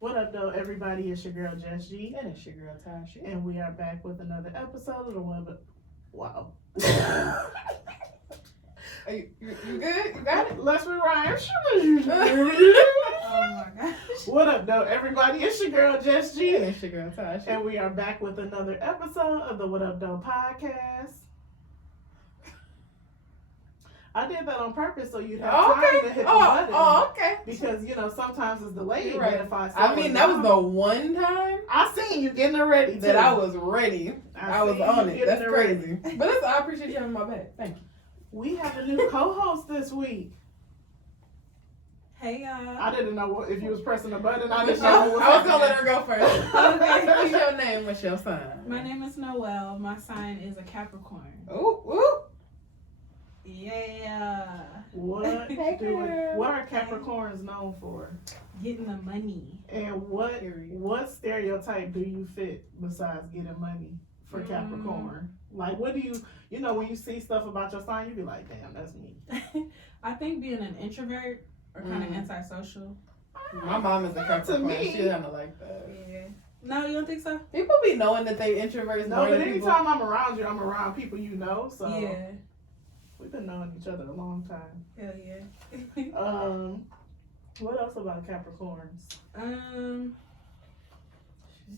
What up, though, everybody? It's your girl, Jess G. And it's your girl, Tasha. And we are back with another episode of the Web. Wow. Are you good? You got it? Let's rewind. Oh my gosh. What up, though, everybody? It's your girl, Jess G. And it's your girl, Tasha. And we are back with another episode of the What Up, Though podcast. I did that on purpose so you'd have time to hit the button. Oh, okay. Because, sometimes it's delayed. You're right. But if I mean, that was the one time I seen you getting it ready, too. that I was ready. I was on it. That's crazy. Ready. But I appreciate you having my back. Thank you. We have a new co-host this week. Hey y'all. I didn't know if you was pressing the button. I I didn't know what was was going to let her go first. Okay. What's your name? What's your sign? My name is Noelle. My sign is a Capricorn. Ooh, ooh. Yeah. What are Capricorns known for? Getting the money. And what stereotype do you fit besides getting money for Capricorn? Like, what do you when you see stuff about your sign, you be like, damn, that's me. I think being an introvert or kind of antisocial. My mom is a Capricorn. me. She kind of like that. Yeah. No, you don't think so? People be knowing that they introverts. No, more but than anytime I'm around you, I'm around people you know. So Yeah. we've been knowing each other a long time. Hell yeah. What else about Capricorns?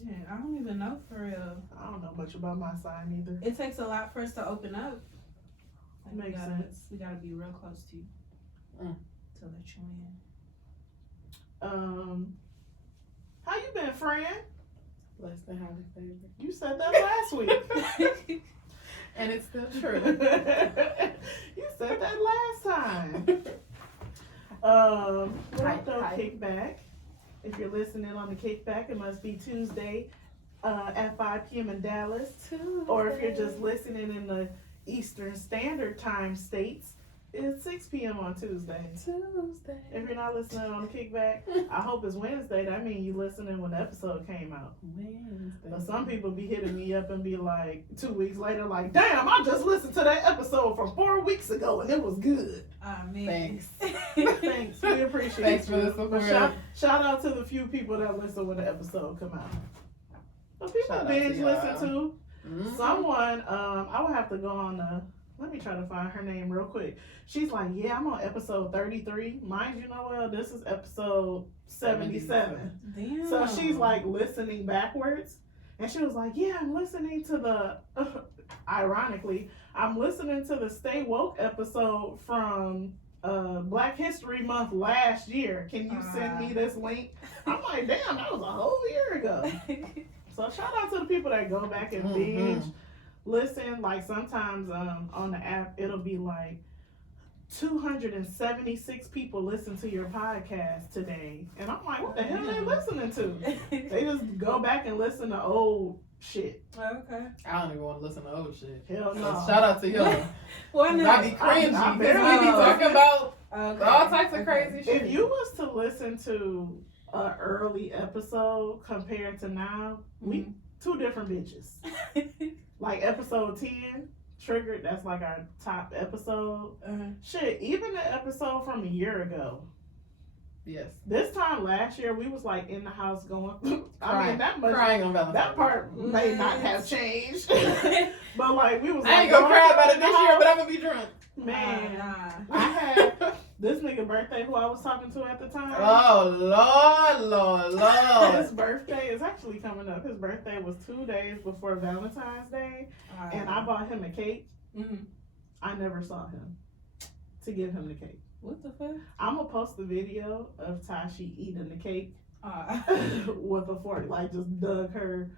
Shit, I don't even know for real. I don't know much about my sign either. It takes a lot for us to open up. Like, Makes sense. We gotta be real close to you to let you in. How you been, friend? Less than highly favored. You said that last week. And it's still true. You said that last time. What up, though, Kickback? If you're listening on the Kickback, it must be Tuesday at 5 p.m. in Dallas. Or if you're just listening in the Eastern Standard Time states, it's 6 p.m. on Tuesday. If you're not listening on the Kickback, I hope it's Wednesday. That means you listening when the episode came out. Wednesday. But some people be hitting me up and be like, 2 weeks later, like, damn, I just listened to that episode from 4 weeks ago and it was good. Thanks. Thanks. We appreciate Thanks you. for the support. But shout out to the few people that listen when the episode come out. But people Shout out binge to y'all. listen to. Mm-hmm. Someone, I would have to go on let me try to find her name real quick. She's like, yeah, I'm on episode 33. Mind you, Noelle, this is episode 77. Damn. So she's like listening backwards. And she was like, yeah, I'm listening to the, ironically, I'm listening to the Stay Woke episode from Black History Month last year. Can you send me this link? I'm like, damn, that was a whole year ago. So shout out to the people that go back and binge. Listen, like sometimes on the app, it'll be like 276 people listen to your podcast today. And I'm like, what the hell are they listening to? They just go back and listen to old shit. Okay. I don't even want to listen to old shit. Hell no. Shout out to y'all. Why I not? be cringy I because barely we be know. talking about Okay. all types of crazy shit. If you was to listen to an early episode compared to now, we two different bitches. Like episode 10, Triggered, that's like our top episode. Shit, even the episode from a year ago. Yes. This time last year, we was like in the house going, I mean, that much, Crying on Valentine's that part may not have changed. But like, we was I ain't like, gonna cry about it in the this year, house. but I'm gonna be drunk. Man, Nah. I had this nigga birthday who I was talking to at the time. Oh, Lord. His birthday is actually coming up. His birthday was 2 days before Valentine's Day, and I bought him a cake. I never saw him to give him the cake. What the fuck? I'm gonna post the video of Tashi eating the cake with a fork, like just dug her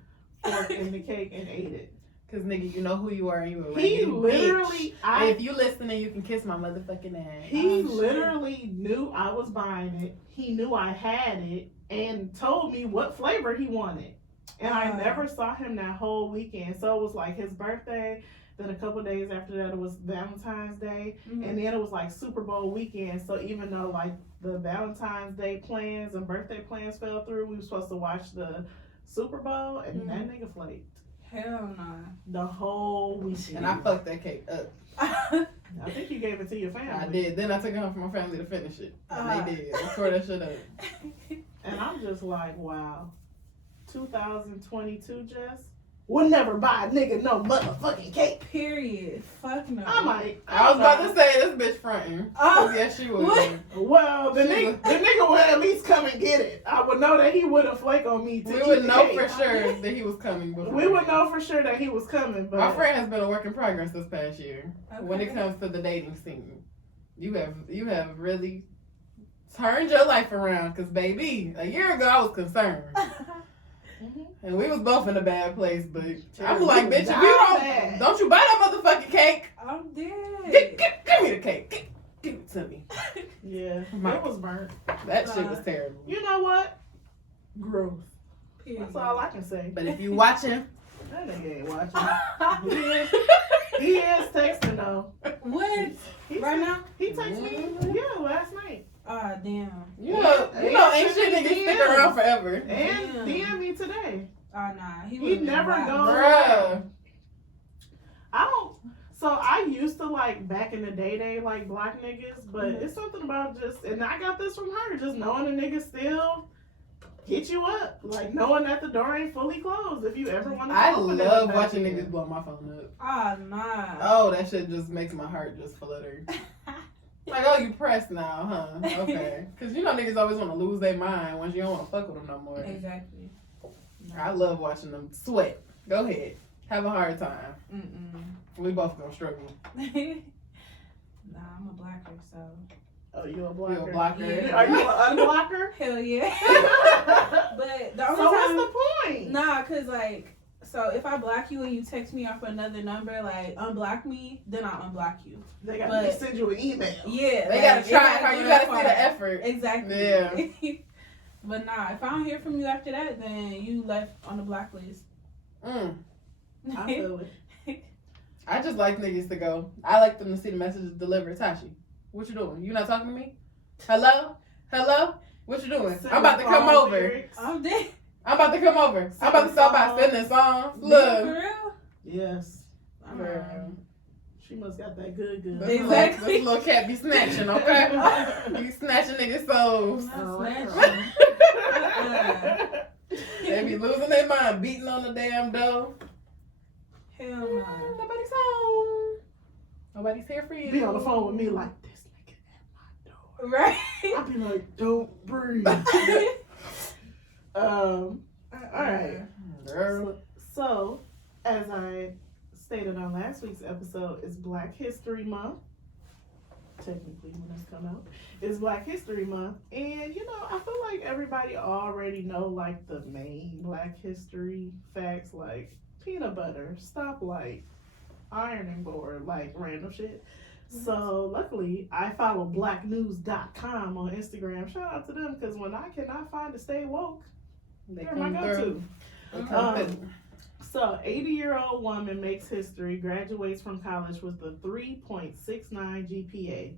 fork in the cake and ate it. Cause nigga, you know who you are and you a He raggedy literally, bitch. If you listening, you can kiss my motherfucking ass. he literally knew I was buying it. He knew I had it and told me what flavor he wanted. And I never saw him that whole weekend. So it was like his birthday. Then a couple days after that, it was Valentine's Day. And then it was like Super Bowl weekend. So even though like the Valentine's Day plans and birthday plans fell through, we were supposed to watch the Super Bowl. And that nigga flaked. Hell nah. The whole weekend. And I fucked that cake up. I think you gave it to your family. I did. Then I took it home for my family to finish it. And they did. I tore that shit up. And I'm just like, wow. 2022 just will never buy a nigga no motherfucking cake. Period. Fuck no. I'm like, I was about to say this bitch fronting. Yes, she would. What? well, the nigga would at least come and get it. I would know that he wouldn't flake on me. We would know for sure that he was coming. Before. We would know for sure that he was coming. But my friend has been a work in progress this past year. Okay. When it comes to the dating scene, you have really turned your life around. Cause baby, a year ago I was concerned. And we was both in a bad place, but I'm like, bitch, if you don't you buy that motherfucking cake? I'm dead. Give me the cake. Give it to me. Yeah, it was burnt. That shit was terrible. You know what? Growth. Period. That's all I can say. But if you watching, That nigga ain't watching. He is texting though. What? Right now? He texted me, last night. Ah, damn. you know, ain't shit niggas stick around forever. And Damn. DM me today. Ah, nah. He never black. goes. Bruh. I don't. So I used to like back in the day like black niggas, but it's something about just, and I got this from her, just knowing a nigga still hit you up, like knowing that the door ain't fully closed. If you ever want to, I love watching niggas blow my phone up. Ah, nah. Oh, that shit just makes my heart just flutter. Like, oh, you pressed now, huh? Okay. Because you know niggas always want to lose their mind once you don't want to fuck with them no more. Exactly. I love watching them sweat. Go ahead. Have a hard time. We both gonna struggle. Nah, I'm a blacker, so. Oh, you a blocker? You a blocker? Yeah. Are you an unblocker? Hell yeah. But the only So time. what's the point? Nah, cause like, so if I block you and you text me off another number, like unblock me, then I'll unblock you. They gotta send you an email. Yeah, They like, gotta it try hard. go You that gotta see far. the effort. Exactly. Yeah. But nah, if I don't hear from you after that, then you left on the blacklist. I feel it. I just like niggas to go. I like them to see the messages delivered. Tashi, what you doing? You not talking to me? Hello? What you doing? I'm about to come over. I'm dead. I'm about to come over. I'm about to stop by sending songs. For Look. real? Yes. Girl. She must got that good. Exactly. This little cat be snatching, okay? Be snatching niggas' souls. Not like snatching. They be losing their mind, beating on the damn door. Hell no. Nobody's home. Nobody's here for you. Be on the phone with me like this nigga at my door. Right. I be like, don't breathe. All right. Girl. So, as I stated on last week's episode, it's Black History Month. Technically, when this come out, it's Black History Month, and you know, I feel like everybody already know like the main Black history facts, like peanut butter, stoplight, ironing board, like random shit. So luckily, I follow blacknews.com on Instagram. Shout out to them, because when I cannot find to stay woke, they're my go-to. So, 80-year-old woman makes history, graduates from college with a 3.69 GPA.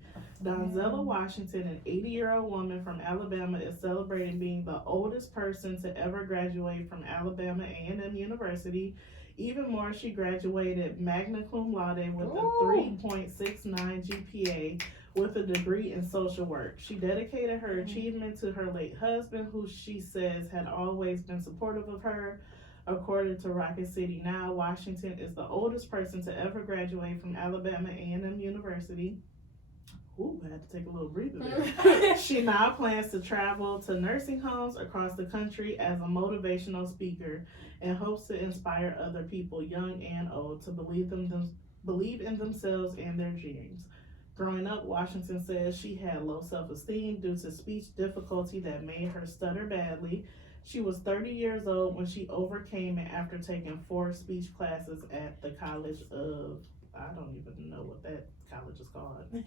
Donzella Washington, an 80-year-old woman from Alabama, is celebrating being the oldest person to ever graduate from Alabama A&M University. Even more, she graduated magna cum laude with a 3.69 GPA with a degree in social work. She dedicated her achievement to her late husband, who she says had always been supportive of her. According to Rocket City Now, Washington is the oldest person to ever graduate from Alabama A&M University. Ooh, I had to take a little breather there. She now plans to travel to nursing homes across the country as a motivational speaker and hopes to inspire other people, young and old, to believe in themselves and their dreams. Growing up, Washington says she had low self-esteem due to speech difficulty that made her stutter badly. She was 30 years old when she overcame it after taking 4 speech classes at the College of, I don't even know what that college is called.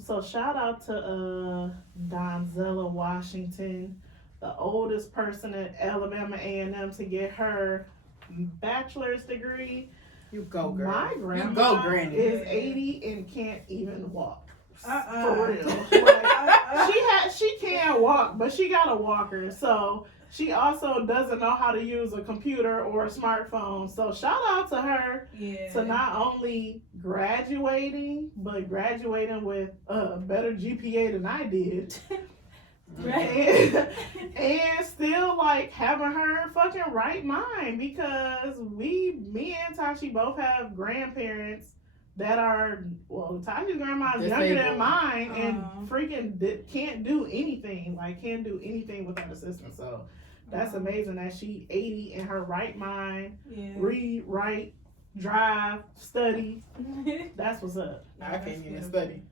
So shout out to Donzella Washington, the oldest person at Alabama A&M to get her bachelor's degree. You go, girl. My grandma you go, granny. is 80 and can't even walk. For real. Like, she can't walk, but she got a walker. So she also doesn't know how to use a computer or a smartphone. So shout out to her to not only graduating, but graduating with a better GPA than I did. And still like having her fucking right mind because me and Tashi both have grandparents that are, well, Tashi's grandma is younger than mine and freaking can't do anything without assistance. So that's amazing that she 80 in her right mind, read, write, drive, study. That's what's up. I can't even study.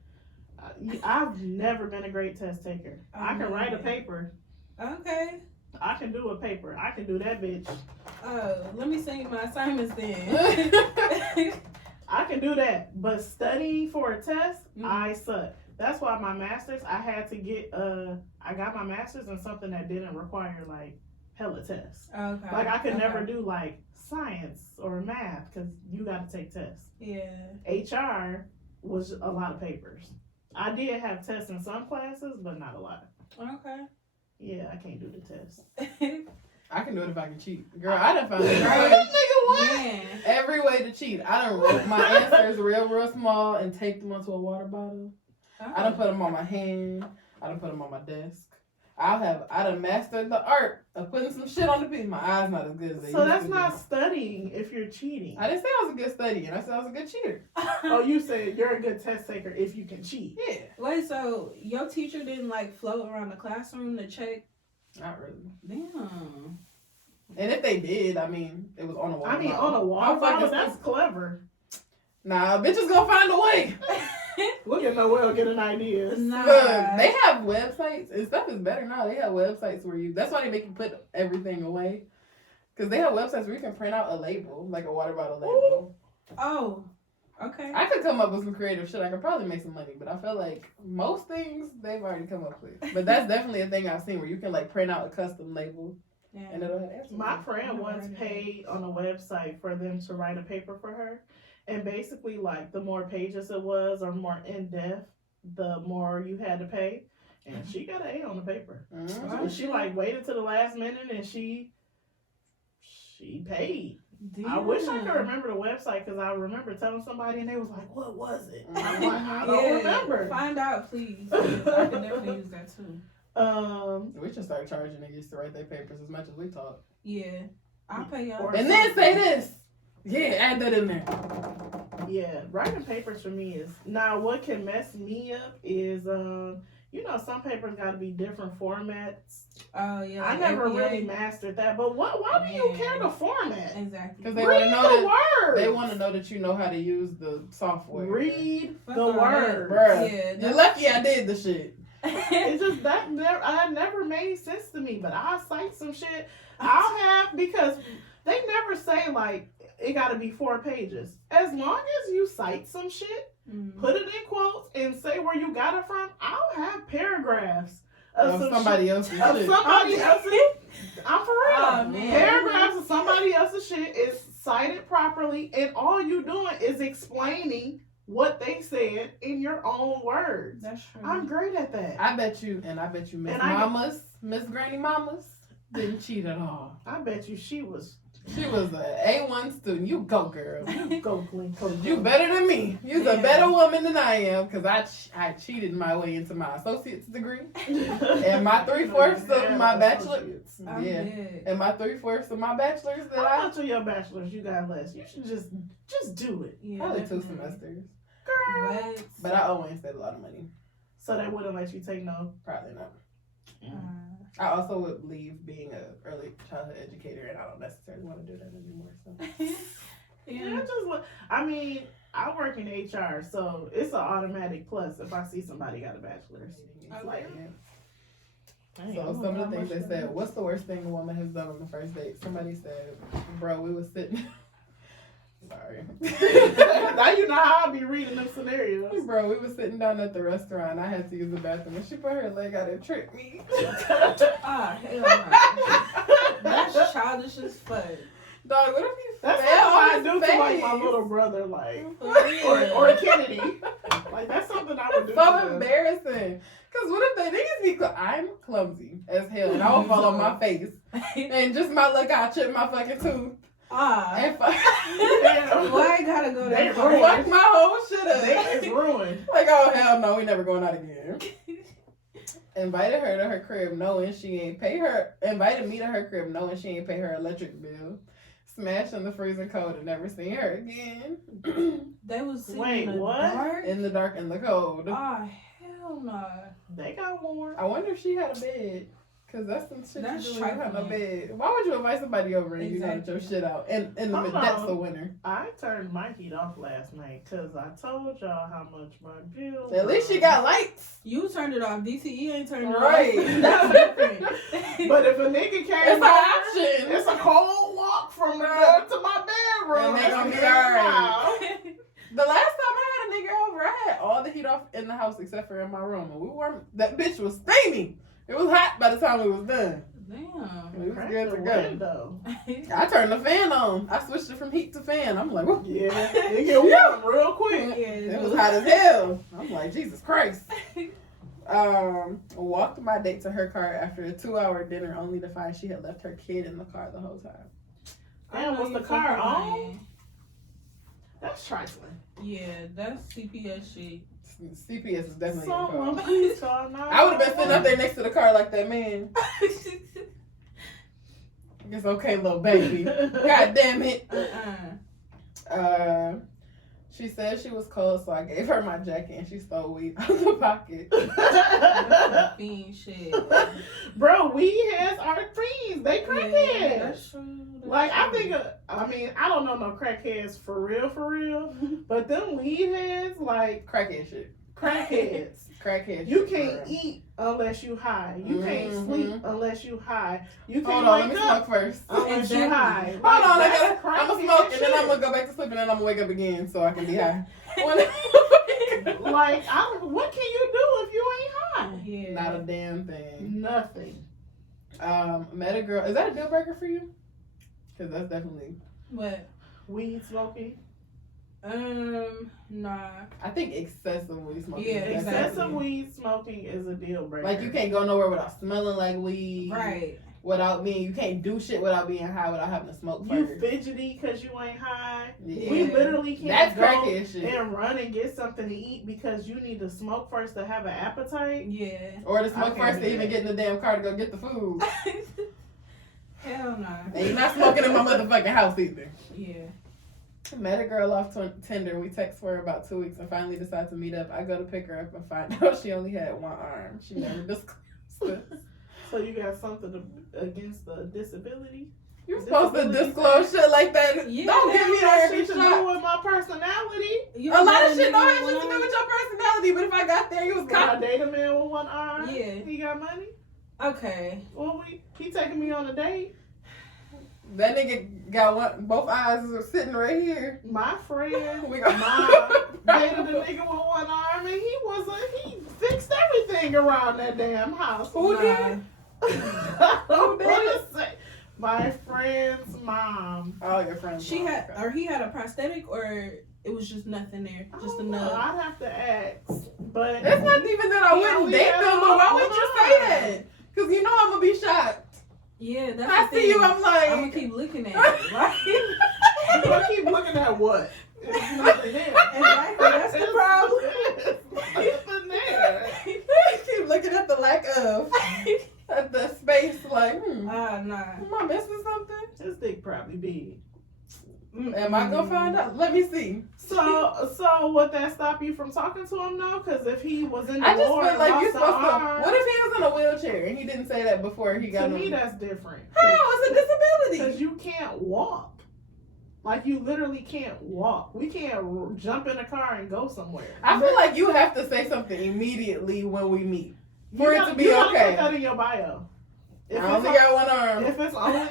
I've never been a great test taker. I can write a paper. Okay. I can do a paper. I can do that, bitch. Let me send you my assignments then. I can do that. But studying for a test, I suck. That's why my master's, I had to get, I got my master's in something that didn't require, like, hella tests. Okay. Like, I could never do, like, science or math because you got to take tests. Yeah. HR was a lot of papers. I did have tests in some classes, but not a lot. Okay. Yeah, I can't do the test. I can do it if I can cheat. Girl, I done found every way to cheat. I done wrote my answers real small and taped them onto a water bottle. I done put them on my hand. I done put them on my desk. I done mastered the art of putting some shit on the piece. My eyes not as good as they used to be. So that's not studying if you're cheating. I didn't say I was a good studier. I said I was a good cheater. Oh, you said you're a good test taker if you can cheat. Yeah. Wait, so your teacher didn't like float around the classroom to check? Not really. Damn. And if they did, I mean, it was on a water bottle. On a water bottle? That's clever. Nah, bitches gonna find a way. Look at Noelle getting ideas. Nah. Look, they have websites and stuff is better now. They have websites where that's why they make you put everything away. Because they have websites where you can print out a label, like a water bottle label. Oh, okay. I could come up with some creative shit. I could probably make some money, but I feel like most things they've already come up with. But that's definitely a thing I've seen where you can like print out a custom label. Yeah. And it'll have answers. My friend once paid on a website for them to write a paper for her. And basically, like, the more pages it was or more in-depth, the more you had to pay. And she got an A on the paper. Mm-hmm. She, like, waited to the last minute and she paid. Damn. I wish I could remember the website because I remember telling somebody and they was like, what was it? I'm like, I don't remember. Find out, please. I can definitely use that, too. We should start charging niggas to write their papers as much as we talk. Yeah. I'll pay y'all. And then say this. Yeah, add that in there. Yeah, writing papers for me is now what can mess me up is some papers got to be different formats. Oh yeah, I never really mastered that. But why do you care the format? Exactly, because they want to know the words. They want to know that you know how to use the software. Read the words. Bruh. Yeah, you're lucky I did the shit. It's just that never made sense to me. But I'll cite some shit. I'll have because they never say like. It got to be 4 pages. As long as you cite some shit, put it in quotes, and say where you got it from, I'll have paragraphs of somebody else's shit. I'm for real. Oh, paragraphs of somebody else's shit is cited properly, and all you doing is explaining what they said in your own words. That's true. I'm great at that. I bet you Miss Granny Mamas didn't cheat at all. I bet you she was an A1 student. You go, girl. You go, Glenn. You better than me. You're a better woman than I am because I cheated my way into my associate's degree and my 3/4 of my bachelor's. Yeah, and my 3/4 of my bachelor's. How much of your bachelor's you got less? You should just do it. Yeah, probably 2 semesters. Girl. But I always saved a lot of money. So they wouldn't let you take no? Probably not. I also would leave being an early childhood educator, and I don't necessarily want to do that anymore. So, I work in HR, so it's an automatic plus if I see somebody got a bachelor's. So some of the things they said, what's the worst thing a woman has done on the first date? Somebody said, bro, we was sitting. Sorry. Now you know how I'll be reading them scenarios. Bro, we was sitting down at the restaurant. I had to use the bathroom, and she put her leg out and tripped me. Hell no. That's childish as fuck. Dog, what if you That's what I do to like my little brother, like or Kennedy. Like that's something I would do. So embarrassing. Cause what if they niggas be? I'm clumsy as hell, and I will fall on my face, and just my luck, I chip my fucking tooth. And why I gotta go there? Fuck my whole shit up. It's ruined. Like, oh hell no, we never going out again. Invited her to her crib knowing she ain't pay her. Invited me to her crib knowing she ain't pay her electric bill. Smashed in the freezing cold and never seen her again. They was sitting Wait, in the what? dark? In the dark and the cold. Oh, hell no. They got warm. I wonder if she had a bed. Cause that's some shit That's you do when you have no trifling. bed. Why would you invite somebody over and you know that your Exactly. shit out in the Hold depths on. of winter? I turned my heat off last night because I told y'all how much my bill. At least she was. got lights. You turned it off. DTE ain't turned it Right. off. That's different. But if a nigga came It's an over, option. it's a cold walk from the door to my bedroom. And they gonna be It's alright. The last time I had a nigga over, I had all the heat off in the house except for in my room. And we were that bitch was steamy. It was hot by the time we was done. Damn. It was Crack good the to go. window. I turned the fan on. I switched it from heat to fan. I'm like, whoop. Yeah, it get warm real quick. It was hot as hell. I'm like, Jesus Christ. Walked my date to her car after a 2-hour dinner only to find she had left her kid in the car the whole time. Damn, was the car on? That's trifling. Yeah, that's CPS shit. CPS is definitely Someone in the car. please call 911. I would have been sitting up there next to the car like that man. It's okay, little baby. God damn it. She said she was cold, so I gave her my jacket and she stole weed out of the pocket. That's fiend shit. Bro, weed heads are fiends. They crackheads. Yeah, that's true. That's Like, I true. think, I don't know no crackheads for real, but them weed heads, like, Crackhead shit. crackheads. Crackhead You shit. can't eat unless you high. You can't Mhm. sleep unless you high. You Hold can't on, let wake me up smoke first. unless you Exactly. high. Hold on, Like, I'm that's gonna crackhead smoke and then shit. I'm gonna go back to sleep and then I'm gonna wake up again so I can be high. Like, what can you do if you ain't high? Yeah. Not a damn thing. Nothing. Met a girl. Is that a deal breaker for you? Because that's definitely. What? Weed smoking. Nah. I think excessive weed smoking. Yeah, is exactly. Excessive weed smoking is a deal breaker. Like you can't go nowhere without smelling like weed. Right. Without being, you can't do shit without being high without having to smoke You first. fidgety because you ain't high. Yeah. We literally can't That's go crackhead shit. and run and get something to eat because you need to smoke first to have an appetite. Yeah. Or to I smoke can't first do to even that. get in the damn car to go get the food. Hell no. And you're not smoking in my motherfucking house either. Yeah. Met a girl off Tinder. We text for about 2 weeks and finally decide to meet up. I go to pick her up and find out she only had one arm. She never disclosed this. So you got something against the disability? You're supposed to Disability disclose shit like that. Yeah, Don't give me That that shit every to do shot. with my personality. You A lot know of shit don't nigga have shit to do one- with your personality, but if I got there, you was When I cop. date a man with one arm, Yeah. he got money. Okay. Well, he taking me on a date. That nigga got both eyes are sitting right here. My friend, We got dated a nigga with one arm, and he fixed everything around that damn house. Who Nah. did? Who did? My friend's mom. All your friends. She had, or he had a prosthetic, or it was just nothing there, I just a don't know. nub. I'd have to ask, but It's not even that I He wouldn't only date had them, but why one would you arm. say that? Because you know I'm gonna be shocked. Yeah, that's I the see thing. you, I'm like. I'm gonna keep looking at it. Like, you gonna keep looking at what? It's nothing there. Exactly, that's the problem. It's nothing there. Keep looking at the lack of. At the space, like, nah. am I missing something? His dick probably big. Am I gonna find out? Let me see. So would that stop you from talking to him though? Because if he was in the I just war feel and like lost you're the supposed to. arm, What if he was in a wheelchair and he didn't say that before he got to me on? that's different. How? It's a Because disability. you can't walk. Like you literally can't walk. We can't jump in a car and go somewhere. I feel like you have to say something immediately when we meet for You it gotta- to be you gotta okay. Put that in your bio. If I only it's got one arm. If it's only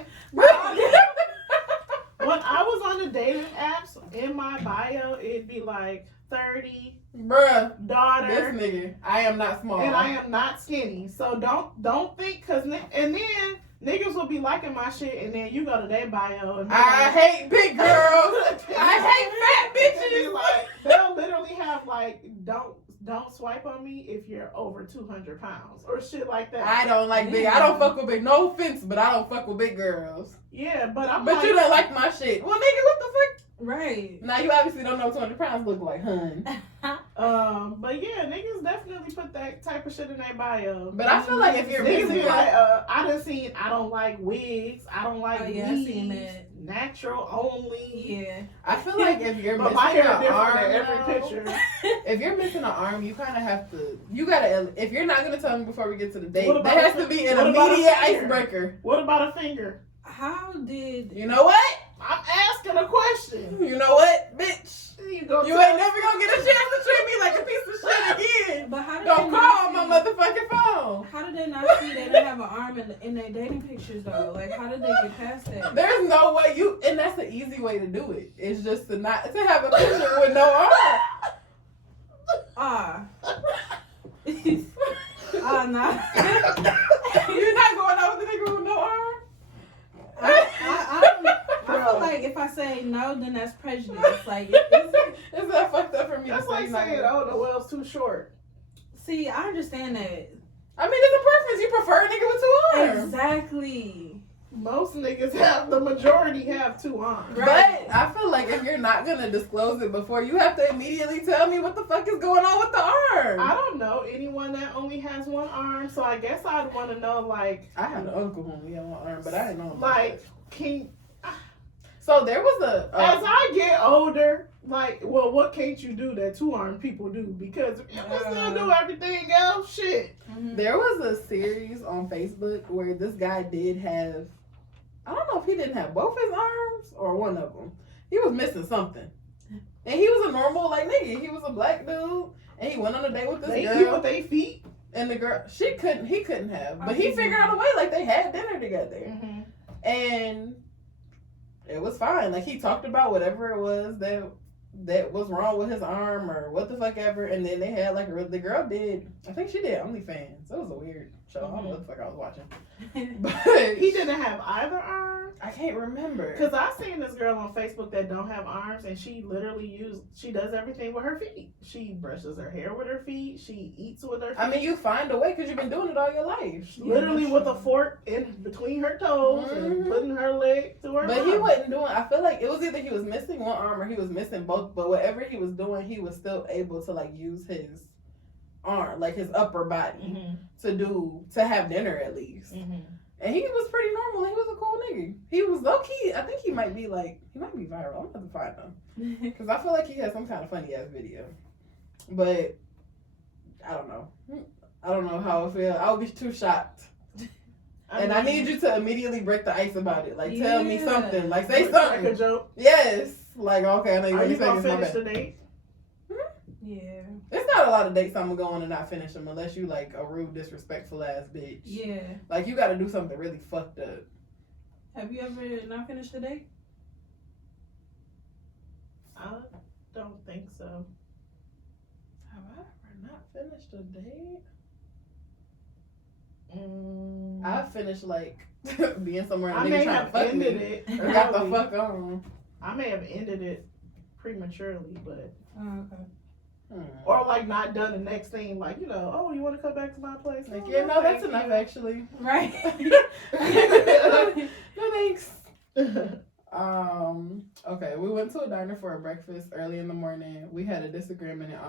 when I was on the dating apps, in my bio it'd be like 30, Bruh, this daughter, nigga, I am not small. and I am not skinny. So don't think and then niggas will be liking my shit, and then you go to their bio and be I like, hate big girls. I hate fat they be bitches. like, they'll literally have like don't swipe on me if you're over 200 pounds or shit like that. I don't like big. I don't fuck with big. No offense, but I don't fuck with big girls. Yeah, but I'm But like, you don't like my shit. Well, nigga, what the fuck? Right. Now you obviously don't know what 200 pounds look like, hun. But yeah, niggas definitely put that type of shit in their bio. But I feel like if you're Niggas busy, be like, I done seen, I don't like wigs, I don't like Oh, yeah, I weaves, seen that. natural only. Yeah. I feel like if you're But missing my hair an different arm, in every though, picture. if you're missing an arm, you kind of have to. You gotta. If you're not gonna tell me before we get to the date, What about there has a- to be an what about a immediate finger? icebreaker. What about a finger? How did You know what? I'm asking a question. You know what, bitch? You, gonna You tell- ain't never gonna get a chance to treat me like a piece of shit again. but how did Don't they call not my see- motherfucking phone. How did they not see they didn't have an arm in their dating pictures though? Like how did they get past that? There's no way you, and that's the easy way to do it. It's just to have a picture with no arm. Ah. Nah. You're not going out with a nigga with no arm? I feel like if I say no, then that's prejudice. Like, Is that fucked up for me That's to say like no? saying, oh, Noelle's too short. see, I understand that. I mean, it's a preference. You prefer a nigga with two arms. Exactly. Most niggas have, the majority have 2 arms. Right. But I feel like if you're not gonna disclose it before, you have to immediately tell me what the fuck is going on with the arm. I don't know anyone that only has 1 arm, so I guess I'd want to know, like, I had an uncle who only had 1 arm, but I didn't know. like, can So there was a. as I get older, like, well, what can't you do that 2-armed people do? Because if you can still do everything else, shit. Mm-hmm. There was a series on Facebook where this guy did have. I don't know if he didn't have both his arms or one of them. He was missing something. And he was a normal, like, nigga. He was a black dude. And he went on a date with this They girl. eat with their feet. And the girl, he couldn't have. But he figured out a way, like, they had dinner together. Mm-hmm. And it was fine. Like, he talked about whatever it was that was wrong with his arm or what the fuck ever. And then they had, like, the girl did, I think she did OnlyFans. It was a weird show. I don't know what the fuck I was watching. But He didn't have either arm. I can't remember. Because I seen this girl on Facebook that don't have arms, and she literally she does everything with her feet. She brushes her hair with her feet. She eats with her feet. I mean, you find a way because you've been doing it all your life. Literally with a fork in between her toes and putting her leg to her But mouth. he wasn't doing, I feel like it was either he was missing 1 arm or he was missing both. But whatever he was doing, he was still able to, like, use his arm, like his upper body, to have dinner at least. Mm-hmm. And he was pretty normal. He was a cool nigga. He was low key. I think he might be viral. I'm gonna find him because I feel like he has some kind of funny ass video. But I don't know. I don't know how I feel. I would be too shocked. I need you to immediately break the ice about it. Like, tell me something. Like, say Like a something. joke. Yes. Like, okay, I know Are you you're gonna saying finish it's my the bad. date? Yeah. It's not a lot of dates I'm gonna go on and not finish them unless you, like, a rude, disrespectful ass bitch. Yeah. Like, you gotta do something really fucked up. Have you ever not finished a date? I don't think so. Have I ever not finished a date? Mm. I finished, like, being somewhere and I a may nigga trying to have fuck ended me. it. Or got the early. fuck on. I may have ended it prematurely, but Oh, okay. or like not done the next thing. Like, you know, oh, you want to come back to my place? Like, Oh, yeah, no, that's thank enough, you. actually. Right. No, thanks. Okay, we went to a diner for a breakfast early in the morning. We had a disagreement, and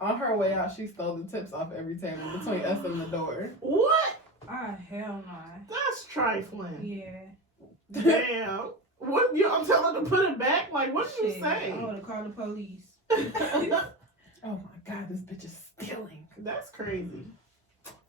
on her way out, she stole the tips off every table between us and the door. What? Ah, hell no. That's trifling. Yeah. Damn. What? I'm telling her to put it back. Like, what did you Shit, say? I would have called the police. Oh my god, this bitch is stealing. That's crazy.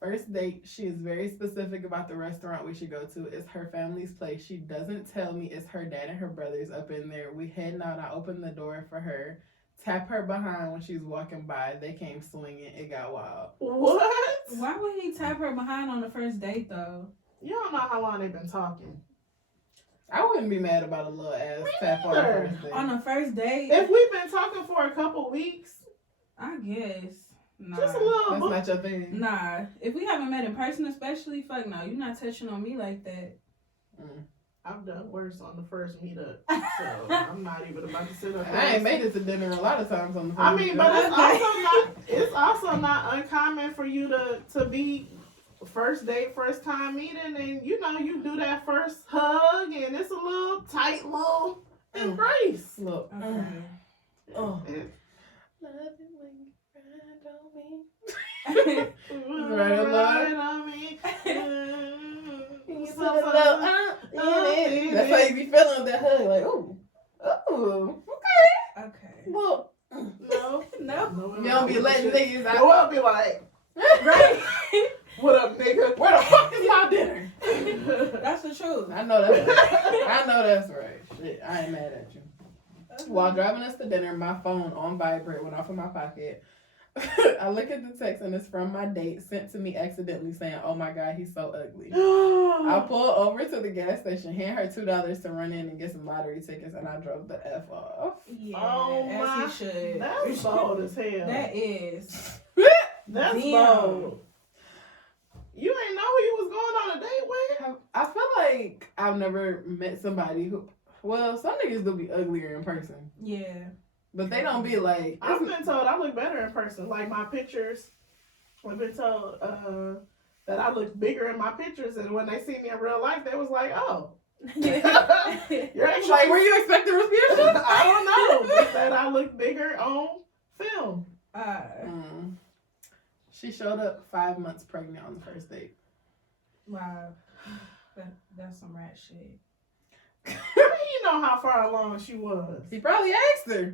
First date, she is very specific about the restaurant we should go to. It's her family's place. She doesn't tell me it's her dad and her brothers up in there. We heading out. I open the door for her. Tap her behind when she's walking by. They came swinging. It got wild. What? Why would he tap her behind on the first date though? You don't know how long they've been talking. I wouldn't be mad about a little ass tap on the neither. first date. On the first date? If we've been talking for a couple weeks, I guess. Nah. just a little. That's not your thing. Nah. If we haven't met in person especially, fuck no. You're not touching on me like that. I've done worse on the first meetup, so I'm not even about to sit up. I ain't made it to dinner a lot of times on the first I mean, but date. it's also not uncommon for you to be first date, first time meeting, and you know you do that first hug, and it's a little tight little Embrace. Look. Okay. Oh. Mm. Love it when you grind on me. Right on me. You put a little in it. That's how you be feeling with that hug. Like, ooh. Ooh. Okay. Look. No. No. You don't be letting niggas out. Noelle be like, Right. what up, nigga? Where the fuck is my dinner? That's the truth. I know that's right. I know that's right. Shit, I ain't mad at you. While driving us to dinner, my phone on vibrate went off in my pocket. I look at the text and it's from my date sent to me accidentally saying, "Oh my God, he's so ugly." I pull over to the gas station, hand her $2 to run in and get some lottery tickets, and I drove the F off. Yeah, Oh as my- he should. That's bold as hell. That is. That's Damn. bold. You ain't know who you was going on a date with? I feel like I've never met somebody who, well, some niggas do be uglier in person, Yeah. but they don't be like, I've been told I look better in person. Like my pictures, I've been told that I look bigger in my pictures, and when they see me in real life, they was like, "Oh, you're actually like, were you expecting Rasputia? I don't know. They said I look bigger on film. She showed up 5 months pregnant on the first date. Wow. That's some rat shit. You know how far along she was. He probably asked her.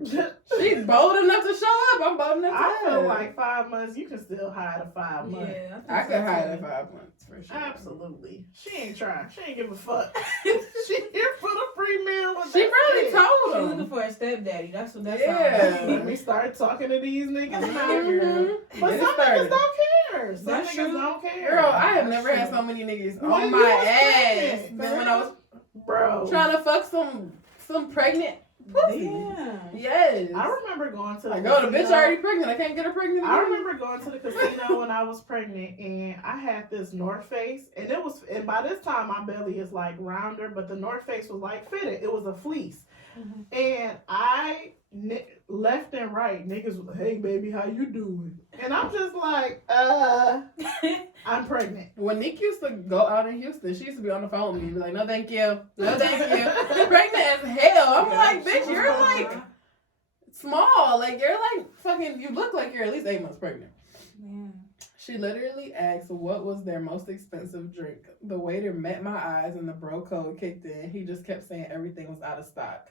She's bold enough to show up. I'm bold enough to I feel ask. like 5 months, you can still hide a 5 months. Yeah. I could hide at 5 months for sure. Absolutely. She ain't trying. She ain't give a fuck. She here for the free meal. With She that probably shit. told She's him. looking for a stepdaddy. That's what that's Yeah. all. Let me start talking to these niggas now. Mhm. But Get it some started. niggas don't care. Some That's niggas true. don't care. Girl, I have That's never had true. so many niggas When on you my was ass pregnant, than when I was Bro. trying to fuck some pregnant pussy. Damn. Yes. I remember going to the Like, oh, the bitch casino. already pregnant. I can't get her pregnant I again. remember going to the casino when I was pregnant, and I had this North Face, and by this time my belly is like rounder, but the North Face was like fitted. It was a fleece, Mhm. and left and right niggas was like, "Hey baby, how you doing?" And I'm just like, I'm pregnant. When Nick used to go out in Houston, she used to be on the phone with me and be like, "No, thank you. No, thank you." Pregnant as hell. I'm Yeah, like, she bitch, was you're fine. like small. Like, you're like fucking, you look like you're at least 8 months pregnant. Man. She literally asked what was their most expensive drink. The waiter met my eyes and the bro code kicked in. He just kept saying everything was out of stock.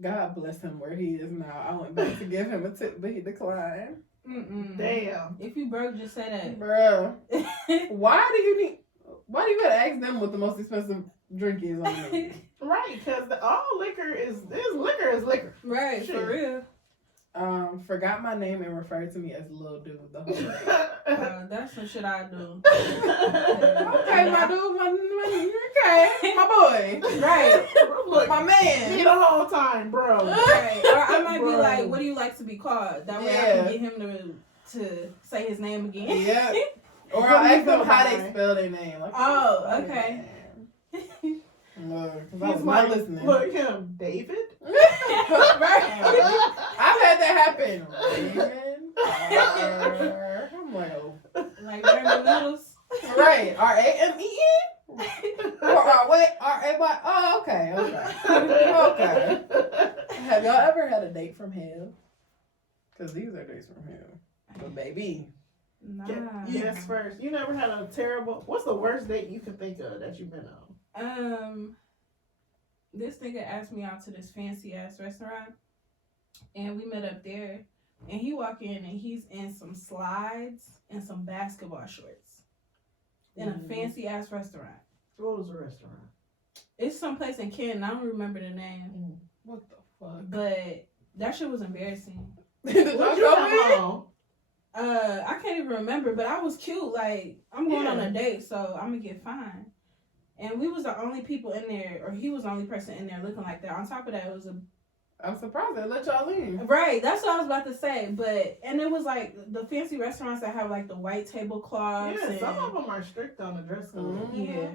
God bless him where he is now. I went back to give him a tip, but he declined. Mm-mm. Damn. If you broke, just say Bruh. that. Why do you gotta ask them what the most expensive drink is on the menu? Right, because all liquor is liquor. Right, Shit. for real. Forgot my name and referred to me as Lil Dude the whole day. That's some shit I do. Okay, my dude, okay, my boy, Right. Look, my me man. the whole time, bro. Right. Or I might be Bro. like, what do you like to be called? That way I Yeah. can get him to say his name again. Yeah. Or What I'll do you ask them go how by? they spell their name. Like, Oh, okay. Look, 'cause I He's was like, not listening. look him, David. Right. I've had that happen. Raymond. I'm like, oh. Like Raymond Noodles. Right. RAMEN? Or RAY? Oh, okay. Okay. Have y'all ever had a date from hell? Because these are dates from hell. But baby. Nah. Yes, first. You never had a terrible. What's the worst date you can think of that you've been on? This nigga asked me out to this fancy ass restaurant, and we met up there. And he walk in and he's in some slides and some basketball shorts in a fancy ass restaurant. What was the restaurant? It's someplace in Canton. I don't remember the name, What the fuck? but that shit was embarrassing. Did y'all What you go come in? on? I can't even remember, but I was cute. Like, I'm going on Yeah. a date, so I'm gonna get fined. And we was the only people in there, or he was the only person in there looking like that. On top of that, it was a I'm surprised they let y'all in. right. That's what I was about to say. And it was like the fancy restaurants that have like the white tablecloths. Yeah, and, some of them are strict on the dress code. Mhm. yeah.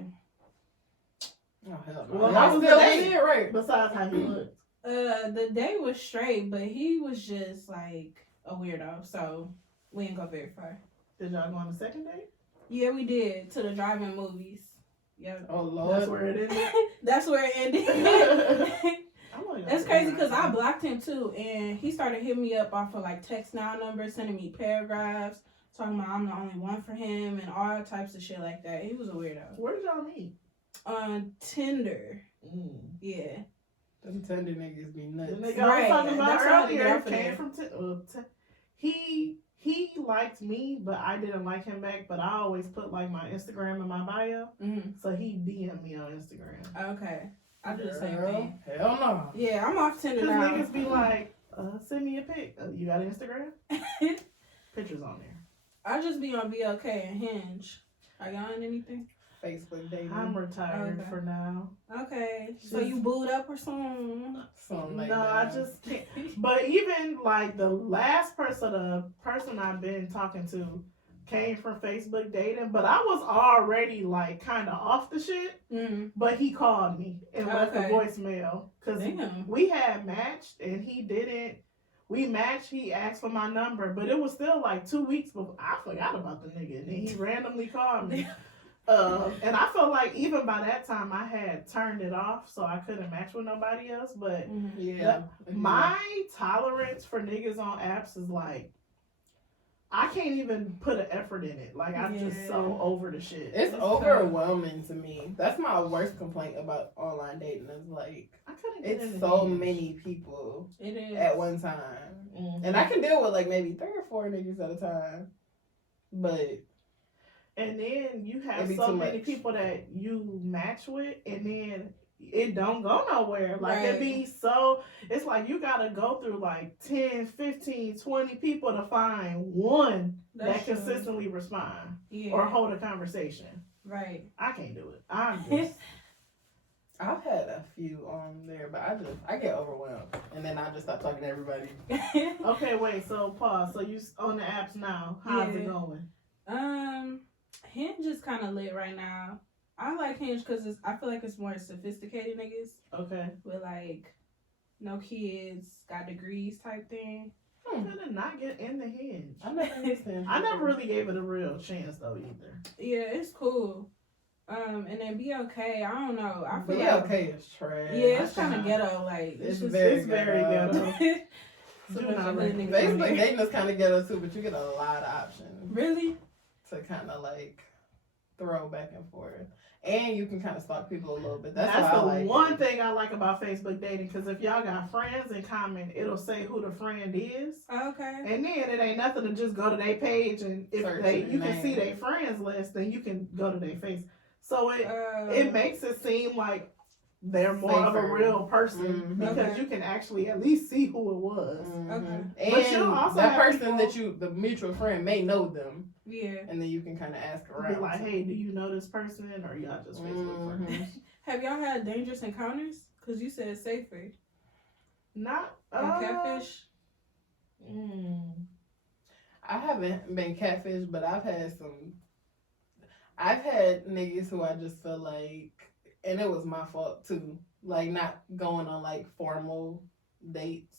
Oh, hell no. Well, Y'all how was still the in date? it, right? Besides how he looked. The day was straight, but he was just like a weirdo. So we didn't go very far. Did y'all go on the second date? Yeah, we did to the drive-in movies. Yeah, Oh, Lord. That's where it ended. that's where it ended. I want to It's crazy because I blocked him too, and he started hitting me up off of like text now numbers, sending me paragraphs, talking about I'm the only one for him, and all types of shit like that. He was a weirdo. Where did y'all meet? On Tinder. Yeah. Them Tinder niggas be nuts. The nigga I was talking about That's how I get earlier off of came there. from he liked me, but I didn't like him back. But I always put like my Instagram in my bio, so he DM'd me on Instagram. Okay. I do the same Girl, thing. hell no. Yeah, I'm off Tinder Cause now. niggas be like, send me a pic. You got an Instagram? Pictures on there. I just be on BLK and Hinge. Are y'all on anything? Facebook dating. I'm retired for now. Okay. So you booed up or something? Something like No, that. I just can't. But even like the person I've been talking to came from Facebook dating, but I was already like kind of off the shit. But he called me and left a voicemail because we had matched and he didn't. We matched. He asked for my number, but it was still like 2 weeks before I forgot about the nigga, and then he randomly called me. And I felt like even by that time I had turned it off, so I couldn't match with nobody else. But my tolerance for niggas on apps is like, I can't even put an effort in it. Like, I'm just so over the shit. It's overwhelming to me. That's my worst complaint about online dating. Is like, it's so many people at one time. And I can deal with like maybe 3 or 4 niggas at a time. But and then you have so many people that you match with, and then it don't go nowhere. Like, it's like you gotta go through like 10, 15, 20 people to find one that consistently respond or hold a conversation. Right. I can't do it. I'm just... I've had a few on there, but I get overwhelmed, and then I just stop talking to everybody. Okay, wait. So pause. So you on the apps now? How's it going? Hinge is kind of lit right now. I like Hinge because I feel like it's more sophisticated niggas. Okay. With like no kids, got degrees type thing. I did not get in the Hinge. I never really gave it a real chance though either. Yeah, it's cool. And then BLK, I don't know. I feel BLK is trash. Yeah, it's kind of ghetto. Like it's very ghetto. Facebook dating is kind of ghetto too, but you get a lot of options. Really? To kind of like throw back and forth, and you can kind of stalk people a little bit. That's the like one thing I like about Facebook dating, because if y'all got friends in common, it'll say who the friend is. Okay. And then it ain't nothing to just go to their page, and if you can see their friends list, then you can go to their face. So it makes it seem like they're more of a real person because you can actually at least see who it was. Okay. And that person the mutual friend may know them. Yeah. And then you can kind of ask around. Be like, hey, do you know this person? Or y'all just Facebook friends? Have y'all had dangerous encounters? Because you said safer. Not catfish? I haven't been catfish, but I've had niggas who I just feel like, and it was my fault too, like not going on like formal dates,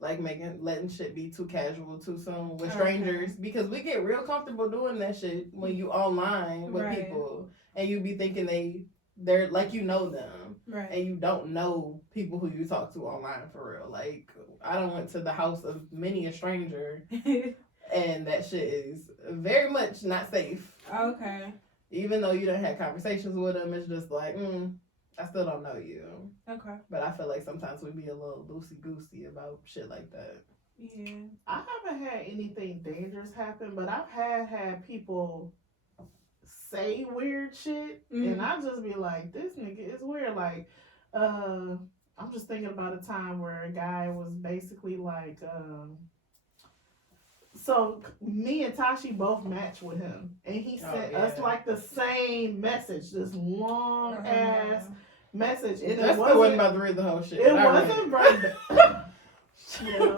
like letting shit be too casual too soon with strangers, because we get real comfortable doing that shit when you online with people, and you be thinking they're like, you know them, and you don't know people who you talk to online for real. Like, I done went to the house of many a stranger. And that shit is very much not safe. Okay. Even though you done had conversations with them, it's just like, I still don't know you. Okay. But I feel like sometimes we be a little loosey-goosey about shit like that. Yeah. I haven't had anything dangerous happen, but I've had people say weird shit, and I just be like, this nigga is weird. Like, I'm just thinking about a time where a guy was basically like, so me and Tashi both matched with him, and he sent us like the same message, this long ass message. And it wasn't about to read the whole shit. It wasn't verbatim.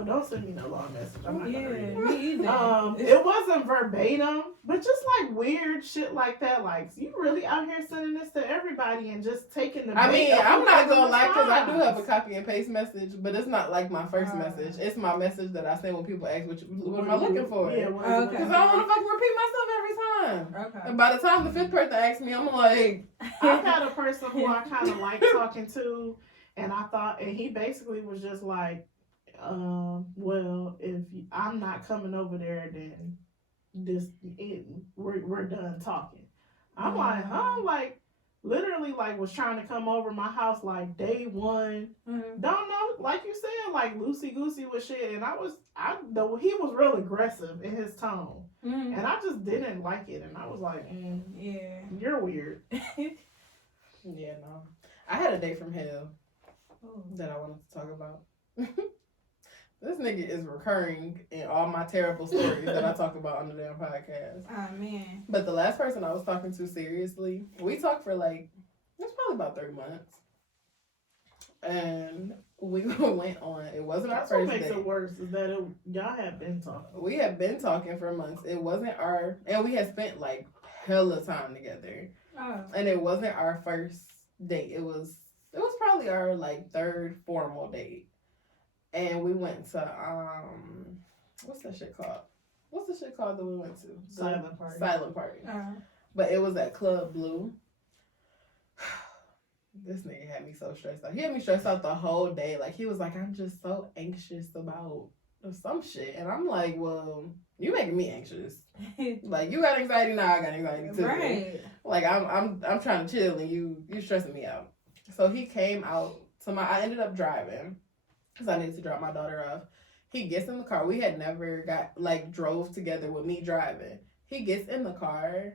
Don't send me no long message. I'm not gonna read it. Me either. It wasn't verbatim, but just like weird shit like that. Like, you really out here sending this to everybody and just taking the. I mean, I'm not gonna lie, because I do have a copy and paste message, but it's not like my first message. It's my message that I send when people ask what am I looking for. Yeah, because I don't want to fucking repeat myself every time. Okay. And by the time the 5th person asks me, I'm like, I've had a person who I kind of like talking to, And I thought, and he basically was just like, well, if I'm not coming over there, then we're done talking. I'm like, huh? Like, literally, like, was trying to come over my house like day one. Mm-hmm. Don't know, like you said, like loosey goosey with shit. And though he was real aggressive in his tone, Mm-hmm. and I just didn't like it. And I was like, yeah, you're weird. Yeah, no. I had a date from hell oh. that I wanted to talk about. This nigga is recurring in all my terrible stories that I talk about on the damn podcast. Oh man. But the last person I was talking to seriously, we talked for like, it's probably about 3 months. And we went on, it wasn't our That's first what makes date. it worse is that y'all had been talking. We had been talking for months. It wasn't and we had spent like hella time together. Oh. And it wasn't our first date. It was probably our like third formal date. And we went to what's that shit called? What's the shit called that we went to? Silent Party. Silent Party. But it was at Club Blue. This nigga had me so stressed out. He had me stressed out the whole day. Like, he was like, I'm just so anxious about some shit. And I'm like, well, you making me anxious. Like, you got anxiety, now I got anxiety too. Right. Like, I'm trying to chill and you stressing me out. So he came out to I ended up driving because I needed to drop my daughter off. He gets in the car. We had never drove together with me driving. He gets in the car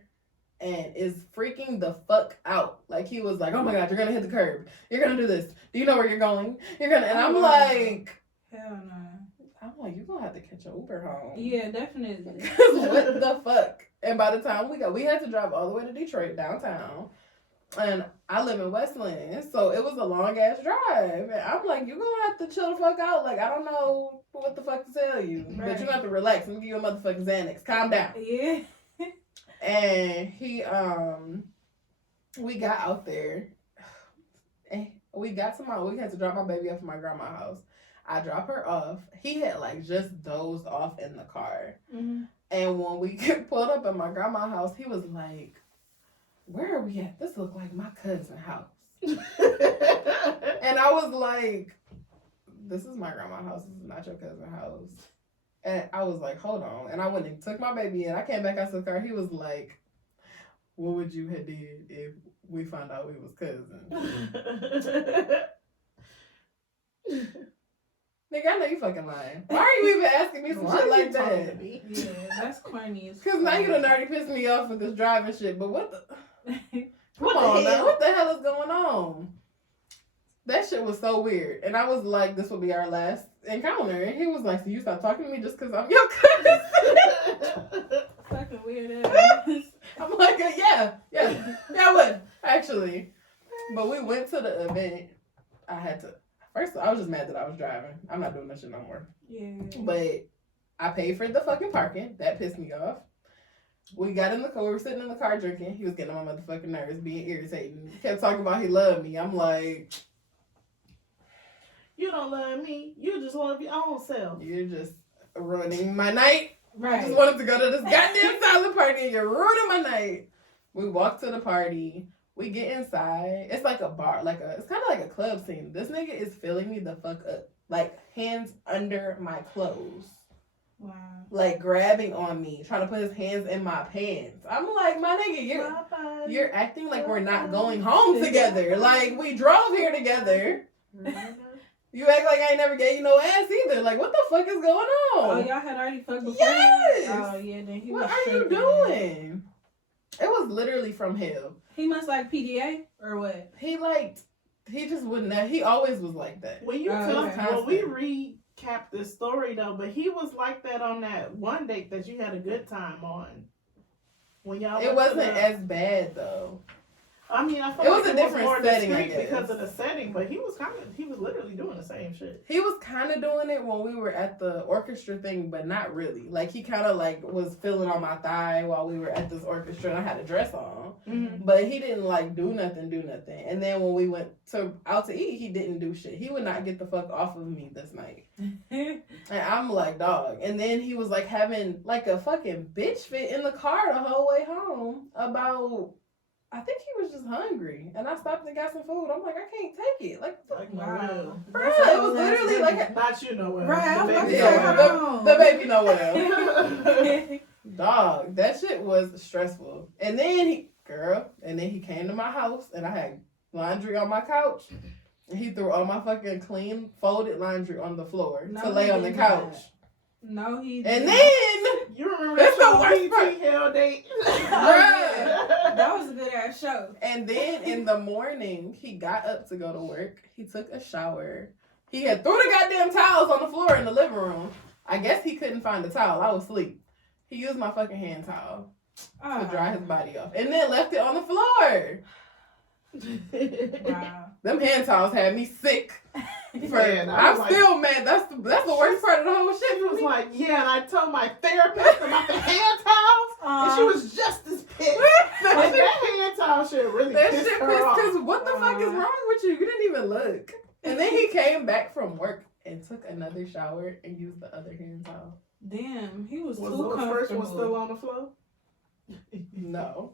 and is freaking the fuck out. Like, he was like, oh my God, you're gonna hit the curb. You're gonna do this. Do you know where you're going? And I'm like, hell no. I'm like, you're gonna have to catch an Uber home. Yeah, definitely. What the fuck? And by the time we had to drive all the way to Detroit downtown. And I live in Westland, so it was a long ass drive. And I'm like, you're gonna have to chill the fuck out. Like, I don't know what the fuck to tell you. Right. But you're gonna have to relax. Let me give you a motherfucking Xanax. Calm down. Yeah. And he we got out there. And we had to drop my baby off at my grandma's house. I drop her off. He had just dozed off in the car. Mm-hmm. And when we pulled up at my grandma's house, he was like, where are we at? This look like my cousin's house. And I was like, this is my grandma's house. This is not your cousin's house. And I was like, hold on. And I went and took my baby in. I came back out to the car. He was like, what would you have did if we found out we was cousins? Nigga, I know you fucking lying. Why are you even asking me some shit like that? Yeah, that's corny as fuck. Because now you done already pissed me off with this driving shit. But what the... What the hell? What the hell is going on? That shit was so weird. And I was like, this will be our last encounter. And he was like, so you stop talking to me just because I'm your cousin? Fucking weird ass. I'm like, yeah, I would, actually. But we went to the event. First, I was just mad that I was driving. I'm not doing that shit no more. Yeah. But I paid for the fucking parking. That pissed me off. We got in the car. We were sitting in the car drinking. He was getting on my motherfucking nerves, being irritating. He kept talking about he loved me. I'm like, you don't love me. You just love your own self. you're just ruining my night. Right. I just wanted to go to this goddamn silent party and you're ruining my night. We walk to the party. We get inside. It's like a bar. It's kind of like a club scene. This nigga is filling me the fuck up. Like, hands under my clothes. Wow. Like, grabbing on me. Trying to put his hands in my pants. I'm like, my nigga, you're acting like we're not going home together. Like, we drove here together. You act like I ain't never gave you no ass either. Like, what the fuck is going Oh, on? y'all had already fucked before? Yes! Oh, yeah, then he was What are you tripping. doing? It was literally from him. He must like PDA or what? He just wouldn't have. He always was like that. When you Oh, took, okay. well, we recapped this story though, but he was like that on that one date that you had a good time on. When y'all, It wasn't as bad though. I mean, I felt It like was a it different more setting, I discreet guess. because of the setting, but he was literally doing the same shit. He was kind of doing it when we were at the orchestra thing, but not really. Like, he kind of was feeling on my thigh while we were at this orchestra, and I had a dress on. Mm-hmm. But he didn't do nothing. And then when we went out to eat, he didn't do shit. He would not get the fuck off of me this night. And I'm like, dog. And then he was having a fucking bitch fit in the car the whole way home about I think he was just hungry, and I stopped and got some food. I'm like, I can't take it. Like Noelle. Bruh, it was literally like Not you, Noelle. Right, I was about to baby say, Noelle. hold on. the baby Noelle. Dog, that shit was stressful. And then he came to my house, and I had laundry on my couch. And he threw all my fucking clean folded laundry on the floor to lay on the couch. No, he And didn't. then You remember That's that the show worst part. PT Hell Date? Bruh. That was a good ass show. And then in the morning, he got up to go to work. He took a shower. He had threw the goddamn towels on the floor in the living room. I guess he couldn't find the towel. I was asleep. He used my fucking hand towel to dry his body off. And then left it on the floor. Wow. Them hand towels had me sick. Man, I'm still mad. That's the worst part of the whole shit. She was like, yeah, and I told my therapist about the hand towels, and she was just as pissed. Like, that hand towel shit really That pissed shit her pissed off. because what the fuck is wrong with you? You didn't even look. And then he came back from work and took another shower and used the other hand towel. Damn, he was Was too the first one comfortable. still on the floor? No.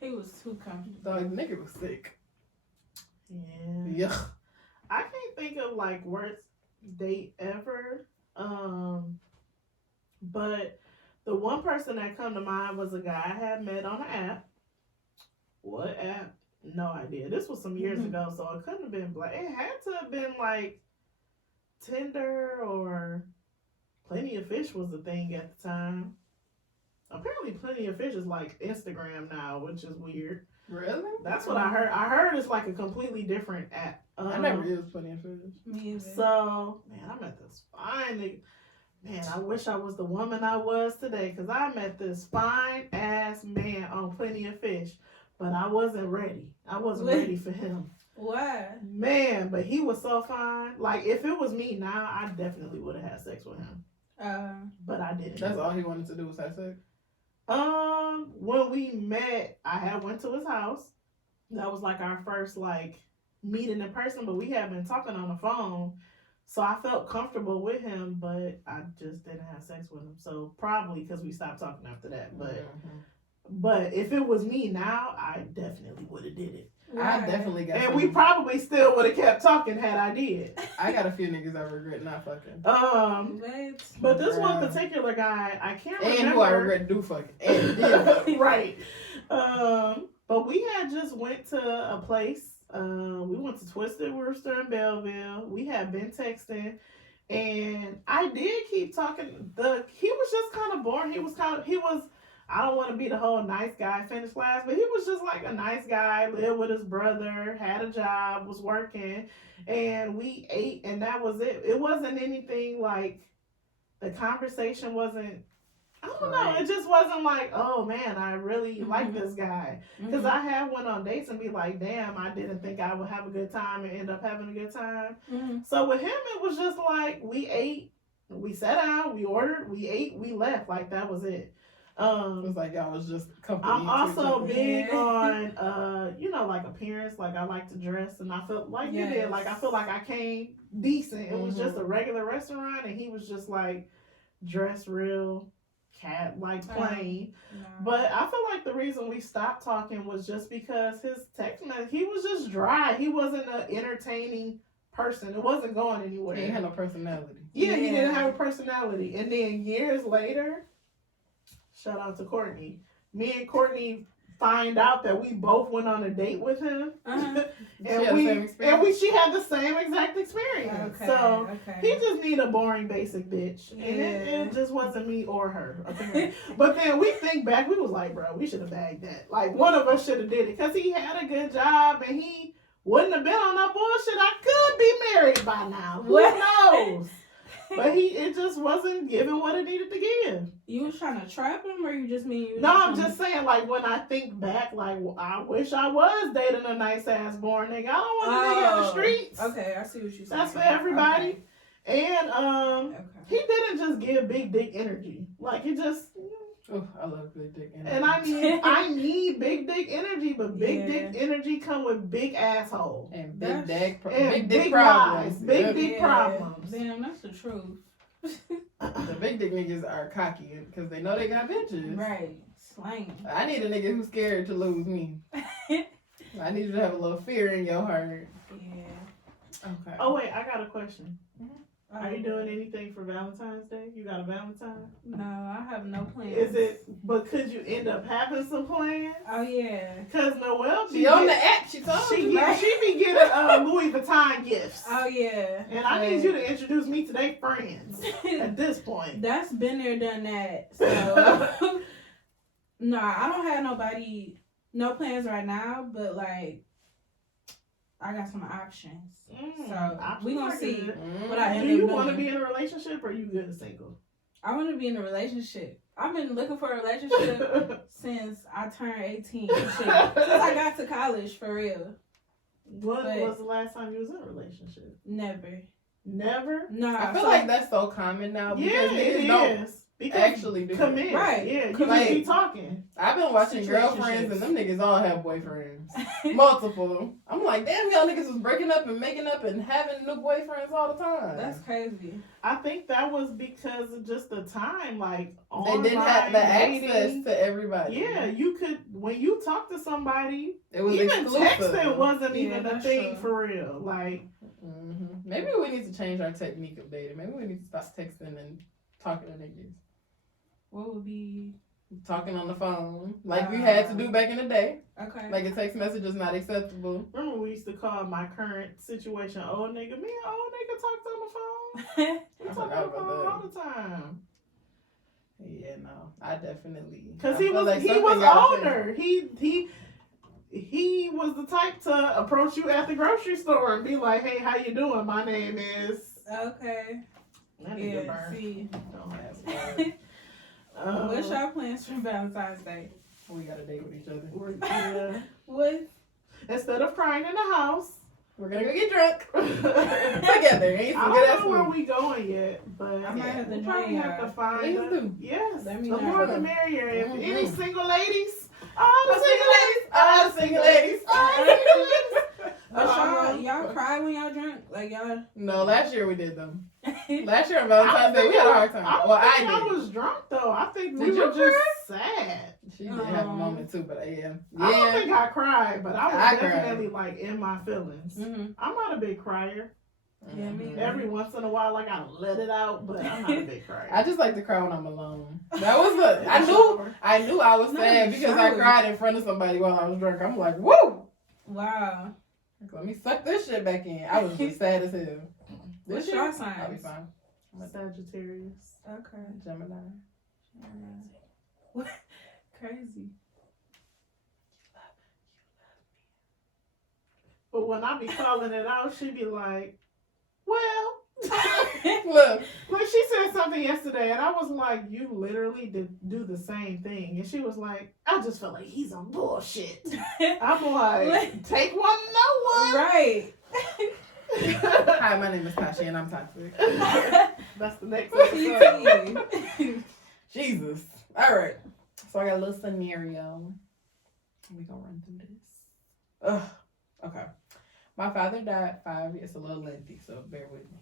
He was too comfortable. Dog, nigga was sick. Yeah. Yuck. I can't think of like worst date ever. But the one person that come to mind was a guy I had met on an app. What app? No idea. This was some years ago, so it couldn't have been black. It had to have been like Tinder or Plenty of Fish was the thing at the time. Apparently Plenty of Fish is like Instagram now, which is weird. Really? That's what I heard. I heard it's like a completely different app. I never used Plenty of Fish. Me either. So, man, I met this fine nigga. Man, I wish I was the woman I was today, because I met this fine ass man on Plenty of Fish, but I wasn't ready. I wasn't ready for him. Why? Man, but he was so fine. Like, if it was me now, I definitely would have had sex with him. But I didn't. That's all he wanted to do was have sex? When we met, I had went to his house. That was like our first like meeting in person, but we had been talking on the phone. So I felt comfortable with him, but I just didn't have sex with him. So probably because we stopped talking after that. But if it was me now, I definitely would have did it. I definitely got And we probably still would have kept talking had I did. I got a few niggas I regret not fucking. But this one particular guy, I can't remember. And who I regret do fucking. And did fucking. Right. But we had just went to a place. We went to Twisted Rooster in Belleville. We had been texting, and I did keep talking. He was just kind of boring. He was. I don't want to be the whole nice guy finished last, but he was just like a nice guy. Lived with his brother, had a job, was working, and we ate, and that was it. It wasn't anything like. The conversation wasn't. I don't know. It just wasn't like, oh man, I really like this guy. Because I have went on dates and be like, damn, I didn't think I would have a good time and end up having a good time. So with him, it was just like, we ate, we sat down, we ordered, we ate, we left. Like, that was it. It was like y'all was just company. I'm also big on, like appearance. Like, I like to dress, and I felt like you did. Like, I feel like I came decent. It was just a regular restaurant, and he was just like dressed real cat like plain. But I feel like the reason we stopped talking was just because his text message, he was just dry. He wasn't an entertaining person. It wasn't going anywhere. He ain't had no personality. Yeah, he didn't have a personality. And then years later, shout out to Courtney. Me and Courtney find out that we both went on a date with him. She had the same exact experience. He just need a boring basic bitch. And it just wasn't me or her, apparently. But then we think back, we was like, bro, we should have bagged that. Like, one of us should have did it. Because he had a good job and he wouldn't have been on that bullshit. I could be married by now. Who knows? But it just wasn't giving what it needed to give. You was trying to trap him, or you just mean you? No, I'm just saying, like, when I think back, like, I wish I was dating a nice ass born nigga. I don't want a nigga in the streets. Okay, I see what you're saying. That's for everybody. Okay. And he didn't just give big dick energy. Like, he just. Oh, I love big dick energy. And I need big dick energy, but big dick energy come with big asshole. And big dick problems. Big dick problems. Damn, that's the truth. The big dick niggas are cocky because they know they got bitches. Right. Slang. I need a nigga who's scared to lose me. I need you to have a little fear in your heart. Yeah. Okay. Oh wait, I got a question. Oh, Are you doing anything for Valentine's Day? You got a Valentine? No, I have no plans. Is it? But could you end up having some plans? Oh yeah. Cause Noelle, She on the app. She told she you. be getting Louis Vuitton gifts. Oh yeah. And I need you to introduce me to their friends at this point. That's been there, done that. So no, I don't have no plans right now, but like I got some options. So we gonna see what I end up Do you doing. want to be in a relationship or you good single? I want to be in a relationship. I've been looking for a relationship since I turned 18. Since I got to college, for real. What was the last time you was in a relationship? Never. Never? No. I feel like that's so common now because Yeah, it niggas don't is. Because actually do commit. it. Right. Yeah, you Commit. just be talking. I've been watching Girlfriends and them niggas all have boyfriends. Multiple. I'm like, damn, y'all niggas was breaking up and making up and having new boyfriends all the time. That's crazy. I think that was because of just the time, like They didn't have the dating. access to everybody. Yeah, you could when you talk to somebody. It was Even exclusive. texting wasn't Yeah, even a that's thing true. for real. Like, Maybe we need to change our technique of dating. Maybe we need to stop texting and talking to niggas. What would be Talking on the phone. Like we had to do back in the day. okay? Like a text message is not acceptable. remember we used to call my current situation old nigga. Me and old nigga talked on the phone. We I talk on forgot the about phone that. all the time. Yeah, no. I definitely. Cause I he feel was like he something was gotta older. He was the type to approach you at the grocery store and be like, "Hey, how you doing? My name is." Okay. That nigga Yeah. burn. See. Don't ask. What's your plans for Valentine's Day? We gotta date with each other. Yeah. What? Instead of crying in the house, We're gonna go get drunk I together. Ain't some good ass don't know where food. we going yet, but I might have to we probably join have to y'all. find Please a, do. yes, Let me the know. more the merrier. If Mhm. any single ladies, All the single ladies. All the single ladies. All the single ladies. But y'all cry when y'all drunk? Like y'all? No, last year we did them. Last year on Valentine's Day, we had a hard time. I Well, don't think I I did. was drunk though. I think we Did you were just sad. She did have a moment too, but yeah. I don't Yeah. think I cried, but I was I cried. definitely like in my feelings. Mm-hmm. I'm not a big crier. Yeah, me Mhm. Every once in a while, I gotta let it out, but I'm not a big crier. I just like to cry when I'm alone. That was the. I knew I was Not sad in the because I shower. cried in front of somebody while I was drunk. I'm like, woo! Wow. Let me suck this shit back in. I was just sad as hell. What's This your year, signs? I'll be fine. Sagittarius. Okay. Gemini. What? Crazy. But when I be calling it out, she be like, well. Look, Like she said something yesterday, and I was like, "You literally did do the same thing." And she was like, "I just feel like he's on bullshit." I'm like, "Take one, no one." Right. hi, my name is Tasha, and I'm toxic. That's the next episode. PT. Jesus. All right. So I got a little scenario. We gonna run through this. Ugh. Okay. My father died 5 years. It's a little lengthy, so bear with me.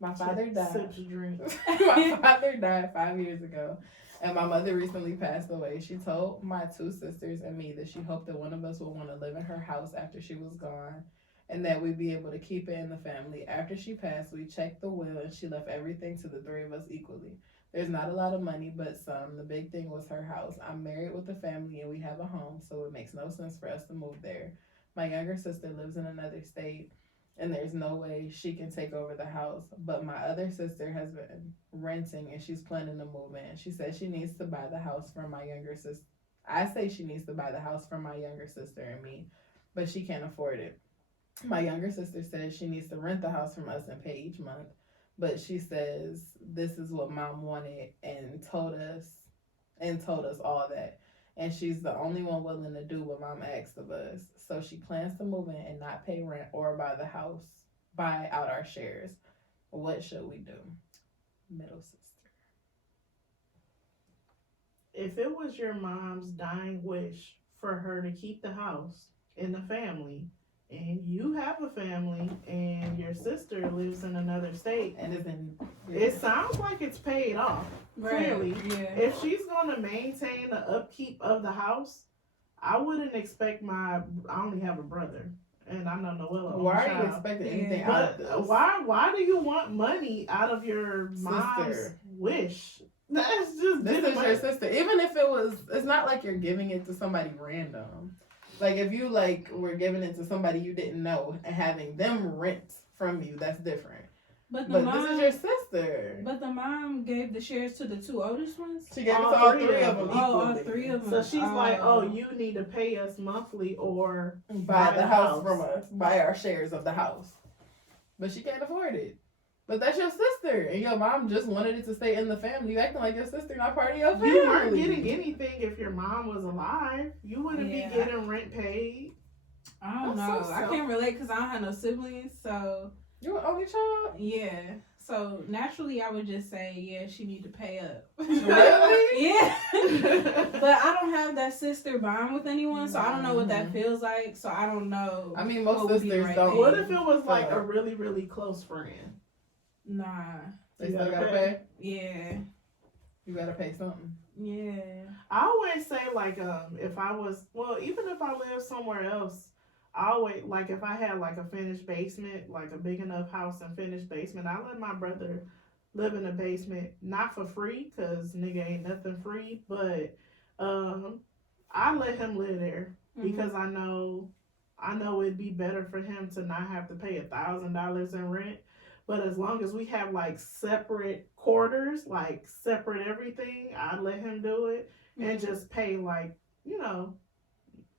My father died. Sips your drink. My father died 5 years ago, and my mother recently passed away. She told my two sisters and me that she hoped that one of us would want to live in her house after she was gone, and that we'd be able to keep it in the family. After she passed, we checked the will, and she left everything to the three of us equally. There's not a lot of money, but some. The big thing was her house. I'm married with a family, and we have a home, so it makes no sense for us to move there. My younger sister lives in another state, and there's no way she can take over the house. But my other sister has been renting, and she's planning to move in. She says she needs to buy the house from my younger sister. I say she needs to buy the house from my younger sister and me, but she can't afford it. My younger sister says she needs to rent the house from us and pay each month, but she says this is what mom wanted and told us all that. And she's the only one willing to do what mom asked of us. So she plans to move in and not pay rent or buy out our shares. What should we do? Middle sister. If it was your mom's dying wish for her to keep the house in the family, and you have a family and your sister lives in another state, And it's in. it sounds like it's paid off. Clearly. Yeah. If she's going to maintain the upkeep of the house, I wouldn't expect I only have a brother, and I know Noelle. Why are you expecting anything out of But this? why do you want money out of your mom's Sister. wish? That's just This giving is your sister. Even if it's not like you're giving it to somebody random. Like if you like were giving it to somebody you didn't know and having them rent from you, that's different. But But this is your sister. But the mom gave the shares to the 2 oldest ones. She gave it to all all three three of of them them. Oh, all equally. 3 of them. So she's like, oh, you need to pay us monthly or Buy the house from us. Buy our shares of the house. But she can't afford it. But that's your sister. And your mom just wanted it to stay in the family. You acting like your sister not part of your family. You weren't getting anything if your mom was alive. You wouldn't Yeah. be getting rent paid. I don't That's know. so I can't relate because I don't have no siblings. So You an only child? yeah. So naturally, I would just say, yeah, she need to pay up. Really? Yeah. But I don't have that sister bond with anyone, so I don't know what that Mhm. feels like. So I don't know. I mean, most what would be sisters right don't. thing. What if it was like a really, really close friend? Nah. They You still gotta gotta pay? Yeah. You gotta pay something. Yeah. I always say like if I was even if I lived somewhere else, I always like if I had like a finished basement, like a big enough house and finished basement, I let my brother live in the basement, not for free, cause nigga ain't nothing free, but I let him live there because I know it'd be better for him to not have to pay $1,000 in rent. But as long as we have like separate quarters, like separate everything, I'd let him do it and just pay like,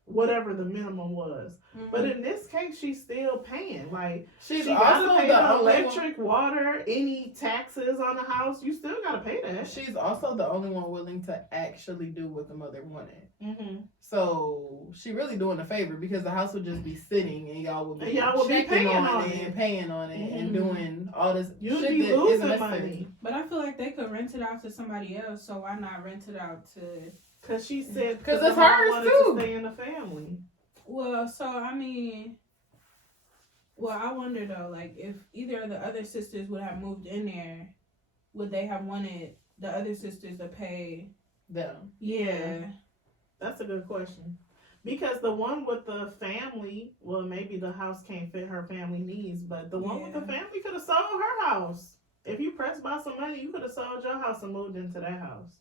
whatever the minimum was. But in this case, she's still paying. Like She's she gotta also pay the the only electric, water, any taxes on the house. You still gotta pay that. She's also the only one willing to actually do what the mother wanted. Mm-hmm. So she really doing a favor because the house would just be sitting and y'all would be paying checking on it it. and paying on it and Mhm. doing all this You'd shit be that isn't losing necessary. money. But I feel like they could rent it out to somebody else, so why not rent it out to? Cause she said, 'Cause the it's mom hers, wanted too. to stay in the family. Well, so I mean, I wonder though, like if either of the other sisters would have moved in there, would they have wanted the other sisters to pay Them. Yeah. That's a good question. Because the one with the family, well, maybe the house can't fit her family needs, but the one with the family could have sold her house. If you pressed by some money, you could have sold your house and moved into that house.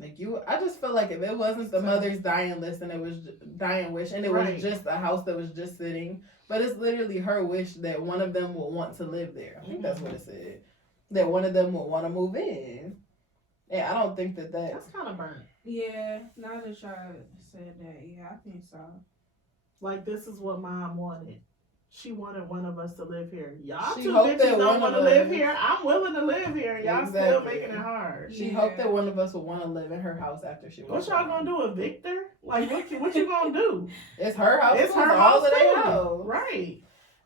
I just feel like if it wasn't the mother's dying list and it was dying wish and it was just a house that was just sitting, but it's literally her wish that one of them will want to live there. I think that's what it said. That one of them will want to move in. And I don't think that's kind of burnt. Yeah, now that y'all said that, yeah, I think so. Like, this is what mom wanted. She wanted one of us to live here. Y'all She two hoped bitches that don't one want of to live us- here. I'm willing to live here. And y'all still Exactly. making it hard. She hoped that one of us would want to live in her house after she What was y'all gonna do, evict her? Like, what you gonna do? It's her house. It's too. her All house of their too. house. Right.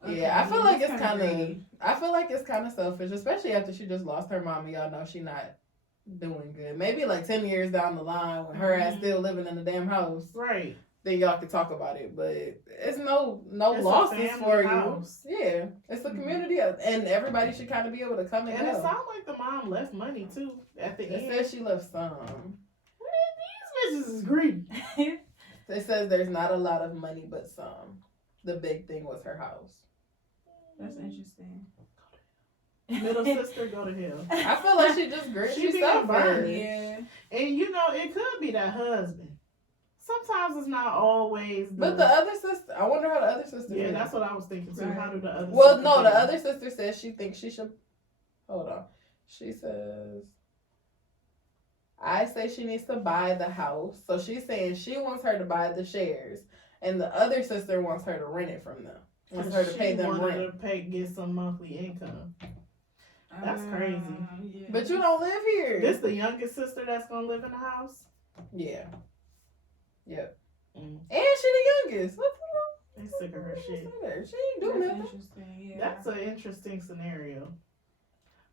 Yeah, I feel like it's that's kind of. greedy. I feel like it's kind of selfish, especially after she just lost her mom. And y'all know she not doing good. Maybe like 10 years down the line, when her ass still living in the damn house, Right. then y'all can talk about it. But it's no It's a losses family for house. you. Yeah, it's a community, and everybody should kind of be able to come and And it go. sounds like the mom left money too at the It end. says she left some. These bitches is greedy. It says there's not a lot of money, but some. The big thing was her house. That's interesting. Middle sister, go to hell. I feel like she just great. She She's being selfish. burned. Yeah. And it could be that husband. Sometimes it's not always. But the other sister, I wonder how the other sister. Yeah, feels. that's what I was thinking too. Right. How do the other? Well, sister no, feel? the other sister says she thinks she should. Hold on. She says, I say she needs to buy the house. So she's saying she wants her to buy the shares, and the other sister wants her to rent it from them. Wants her to pay them wanted rent. to get some monthly income. That's crazy. Yeah. But you don't live here. This the youngest sister that's gonna live in the house. Yeah. Yep. Mm. And she the youngest. What They sick of her shit. She ain't do That's nothing. interesting. Yeah. That's an interesting scenario.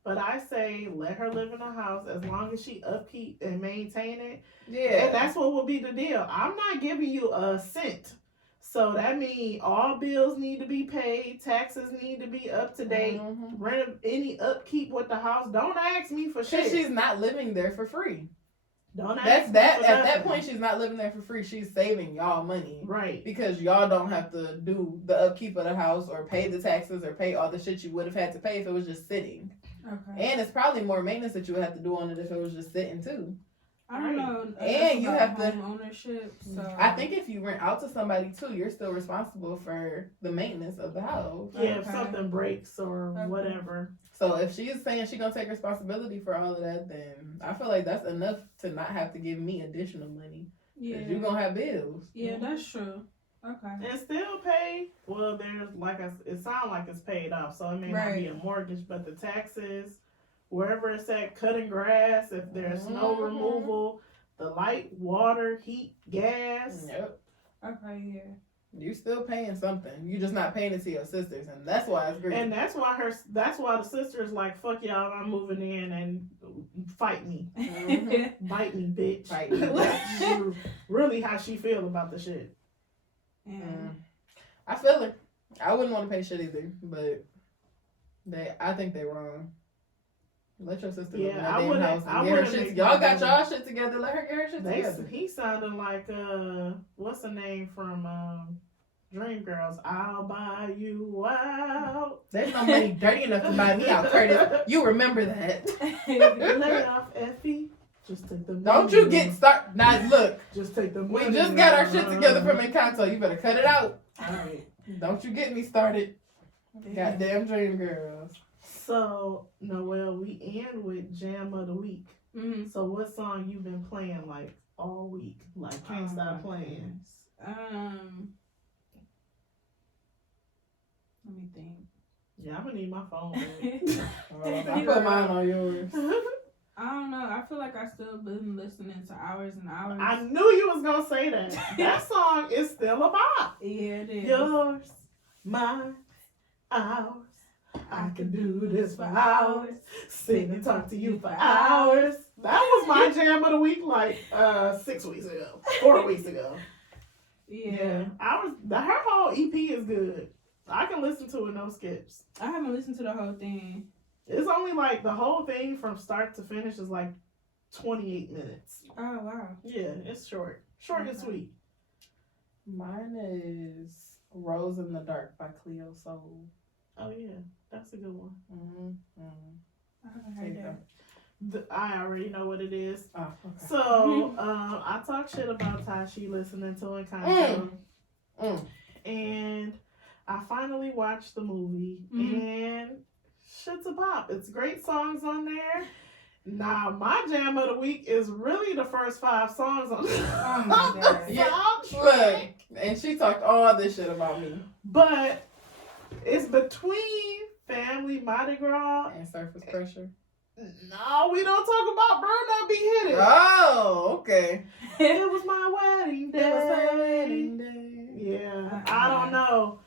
But I say let her live in the house as long as she upkeep and maintain it. Yeah. And that's what will be the deal. I'm not giving you a cent. So that means all bills need to be paid, taxes need to be up to date, any upkeep with the house. Don't ask me for shit. Because she's not living there for free. Don't ask That's me that. for At nothing. that point, she's not living there for free. She's saving y'all money. Right. Because y'all don't have to do the upkeep of the house or pay the taxes or pay all the shit you would have had to pay if it was just sitting. Okay. And it's probably more maintenance that you would have to do on it if it was just sitting too. I don't know. And you have to home ownership. So I think if you rent out to somebody too, you're still responsible for the maintenance of the house. Yeah, if something breaks or whatever. So if she's saying she's gonna take responsibility for all of that, then I feel like that's enough to not have to give me additional money. yeah, You're gonna have bills. yeah, that's true. Okay. And still pay. Well, there's it sounds like it's paid off, so it may not be a mortgage, but the taxes, wherever it's at, cutting grass, if there's snow removal, the light, water, heat, gas. Yep. Okay, yeah. You still paying something. You just not paying it to your sisters, and that's why it's great. And that's why the sister's like, fuck y'all, I'm moving in and fight me. Bite me, bitch. Fight me. That's really how she feel about the shit. I feel it. I wouldn't want to pay shit either, but I think they wrong. Let your sister live in that damn house and get her shit. Y'all got y'all shit together. Let her get her shit together. He sounded like what's the name from Dreamgirls? I'll buy you out. There's no money dirty enough to buy me out, Curtis. You remember that? Lay off, Effie. Just take the money. Don't you get started. Now look. Just take the money. We just got our shit together from Encanto. You better cut it out. All right. Don't you get me started. Goddamn Dreamgirls. So, Noelle, we end with Jam of the Week. Mm-hmm. So, what song you been playing like all week? Like, can't stop playing. Let me think. Yeah, I'm gonna need my phone back. I put mine on yours. I don't know. I feel like I still been listening to hours and hours. I knew you was gonna say that. That song is still a bop. Yeah, it is. Yours, mine, ours. I can do this for hours. Sit and talk to you for hours. That was my jam of the week, like 6 weeks ago, 4 weeks ago. Yeah. Her whole EP is good. I can listen to it, no skips. I haven't listened to the whole thing. It's only like the whole thing from start to finish is like 28 minutes. Oh, wow. Yeah, it's short. Short and sweet. Mine is Rose in the Dark by Cleo Soul. Oh, yeah. That's a good one. I haven't heard that. I already know what it is. Oh, okay. So, I talk shit about Tashi listening to Encanto. And I finally watched the movie. And shit's a pop. It's great songs on there. Now, my jam of the week is really the first 5 songs on the soundtrack. And she talked all this shit about me. But it's between Family, Mardi Gras, and Surface Pressure. No, we don't talk about Bruno be hit it. Oh, okay. It was my wedding day. It was my wedding day. Yeah, I don't know.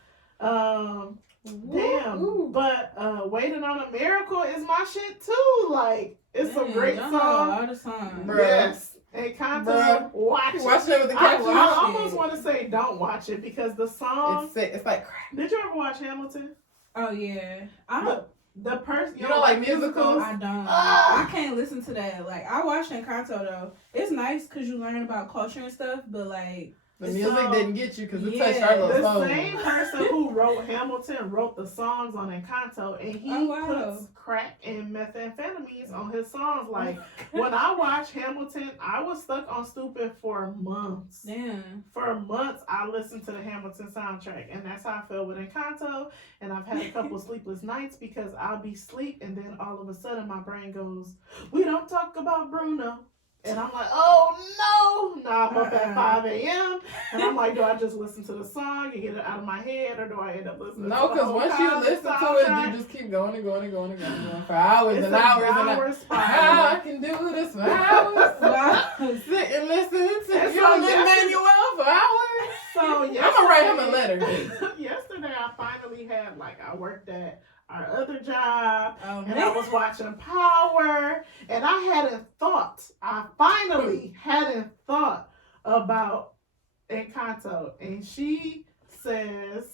Damn, but Waiting on a Miracle is my shit too. Like, it's a great song. All the songs. Yes. And Encanto, watch it. Watch it with the I captions. almost want to say don't watch it because the song. It's sick. It's like crack. Did you ever watch Hamilton? Oh, yeah. I don't. The person you don't like musicals? I don't. I can't listen to that. Like, I watch Encanto though. It's nice because you learn about culture and stuff, but like the music didn't get you because it yeah, touched our little soul. The same person who wrote Hamilton wrote the songs on Encanto, and he puts crack and methamphetamines on his songs. Like, when I watched Hamilton, I was stuck on stupid for months. Damn. For months, I listened to the Hamilton soundtrack, and that's how I feel with Encanto. And I've had a couple sleepless nights because I'll be asleep, and then all of a sudden my brain goes, "We don't talk about Bruno." And I'm like, oh no! Now I'm up at 5 a.m. And I'm like, do I just listen to the song and get it out of my head, or do I end up listening to the No, because once you listen to it, you just keep going and going and going and going for hours and hours and hours. How I can do this for hours. Sit and listen to you and Manuel for hours. So I'm gonna write him a letter. Yesterday, I finally had I worked at our other job, and I was watching Power, and I finally hadn't thought about Encanto, and she says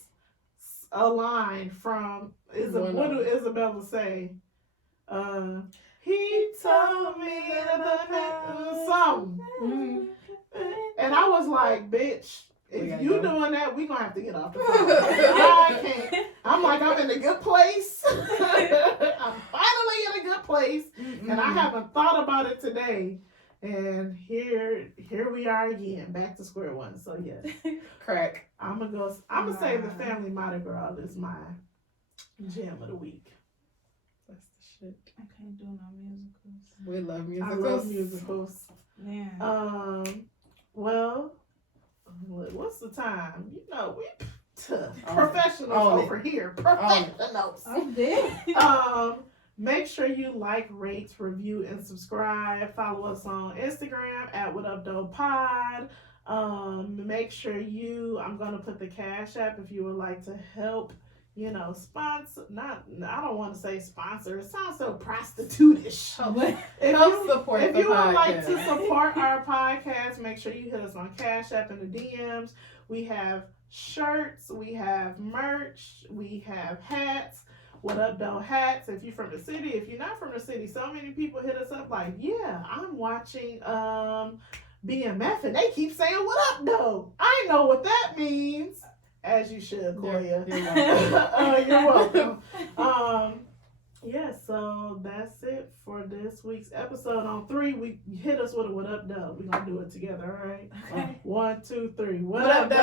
a line from what do Isabella say? He told me that something. And I was like, bitch, if you doing that, we gonna have to get off the phone. I can't. I'm like, I'm in a good place. I'm finally in a good place. And I haven't thought about it today. And here we are again, back to square one. So yes. Crack. I'm gonna say the Family Mardi Gras is my jam of the week. That's the shit. I can't do no musicals. We love musicals. I love musicals. Yeah. Well, what's the time? You know, we professionals over here. Professionals. I'm dead. Make sure you like, rate, review, and subscribe. Follow us on Instagram at WhatUpDopePod. Make sure I'm gonna put the Cash App if you would like to help. Sponsor. I don't want to say sponsor. It sounds so prostitute-ish. If you would like to support our podcast, make sure you hit us on Cash App in the DMs. We have shirts, we have merch, we have hats. What Up Though hats. If you're from the city, if you're not from the city, so many people hit us up like, yeah, I'm watching BMF and they keep saying what up though. I know what that means. As you should, Koya. You're welcome. Yeah, so that's it for this week's episode. On 3, we hit us with a what up though. We're gonna do it together, all right? Okay. 1, 2, 3. What up though?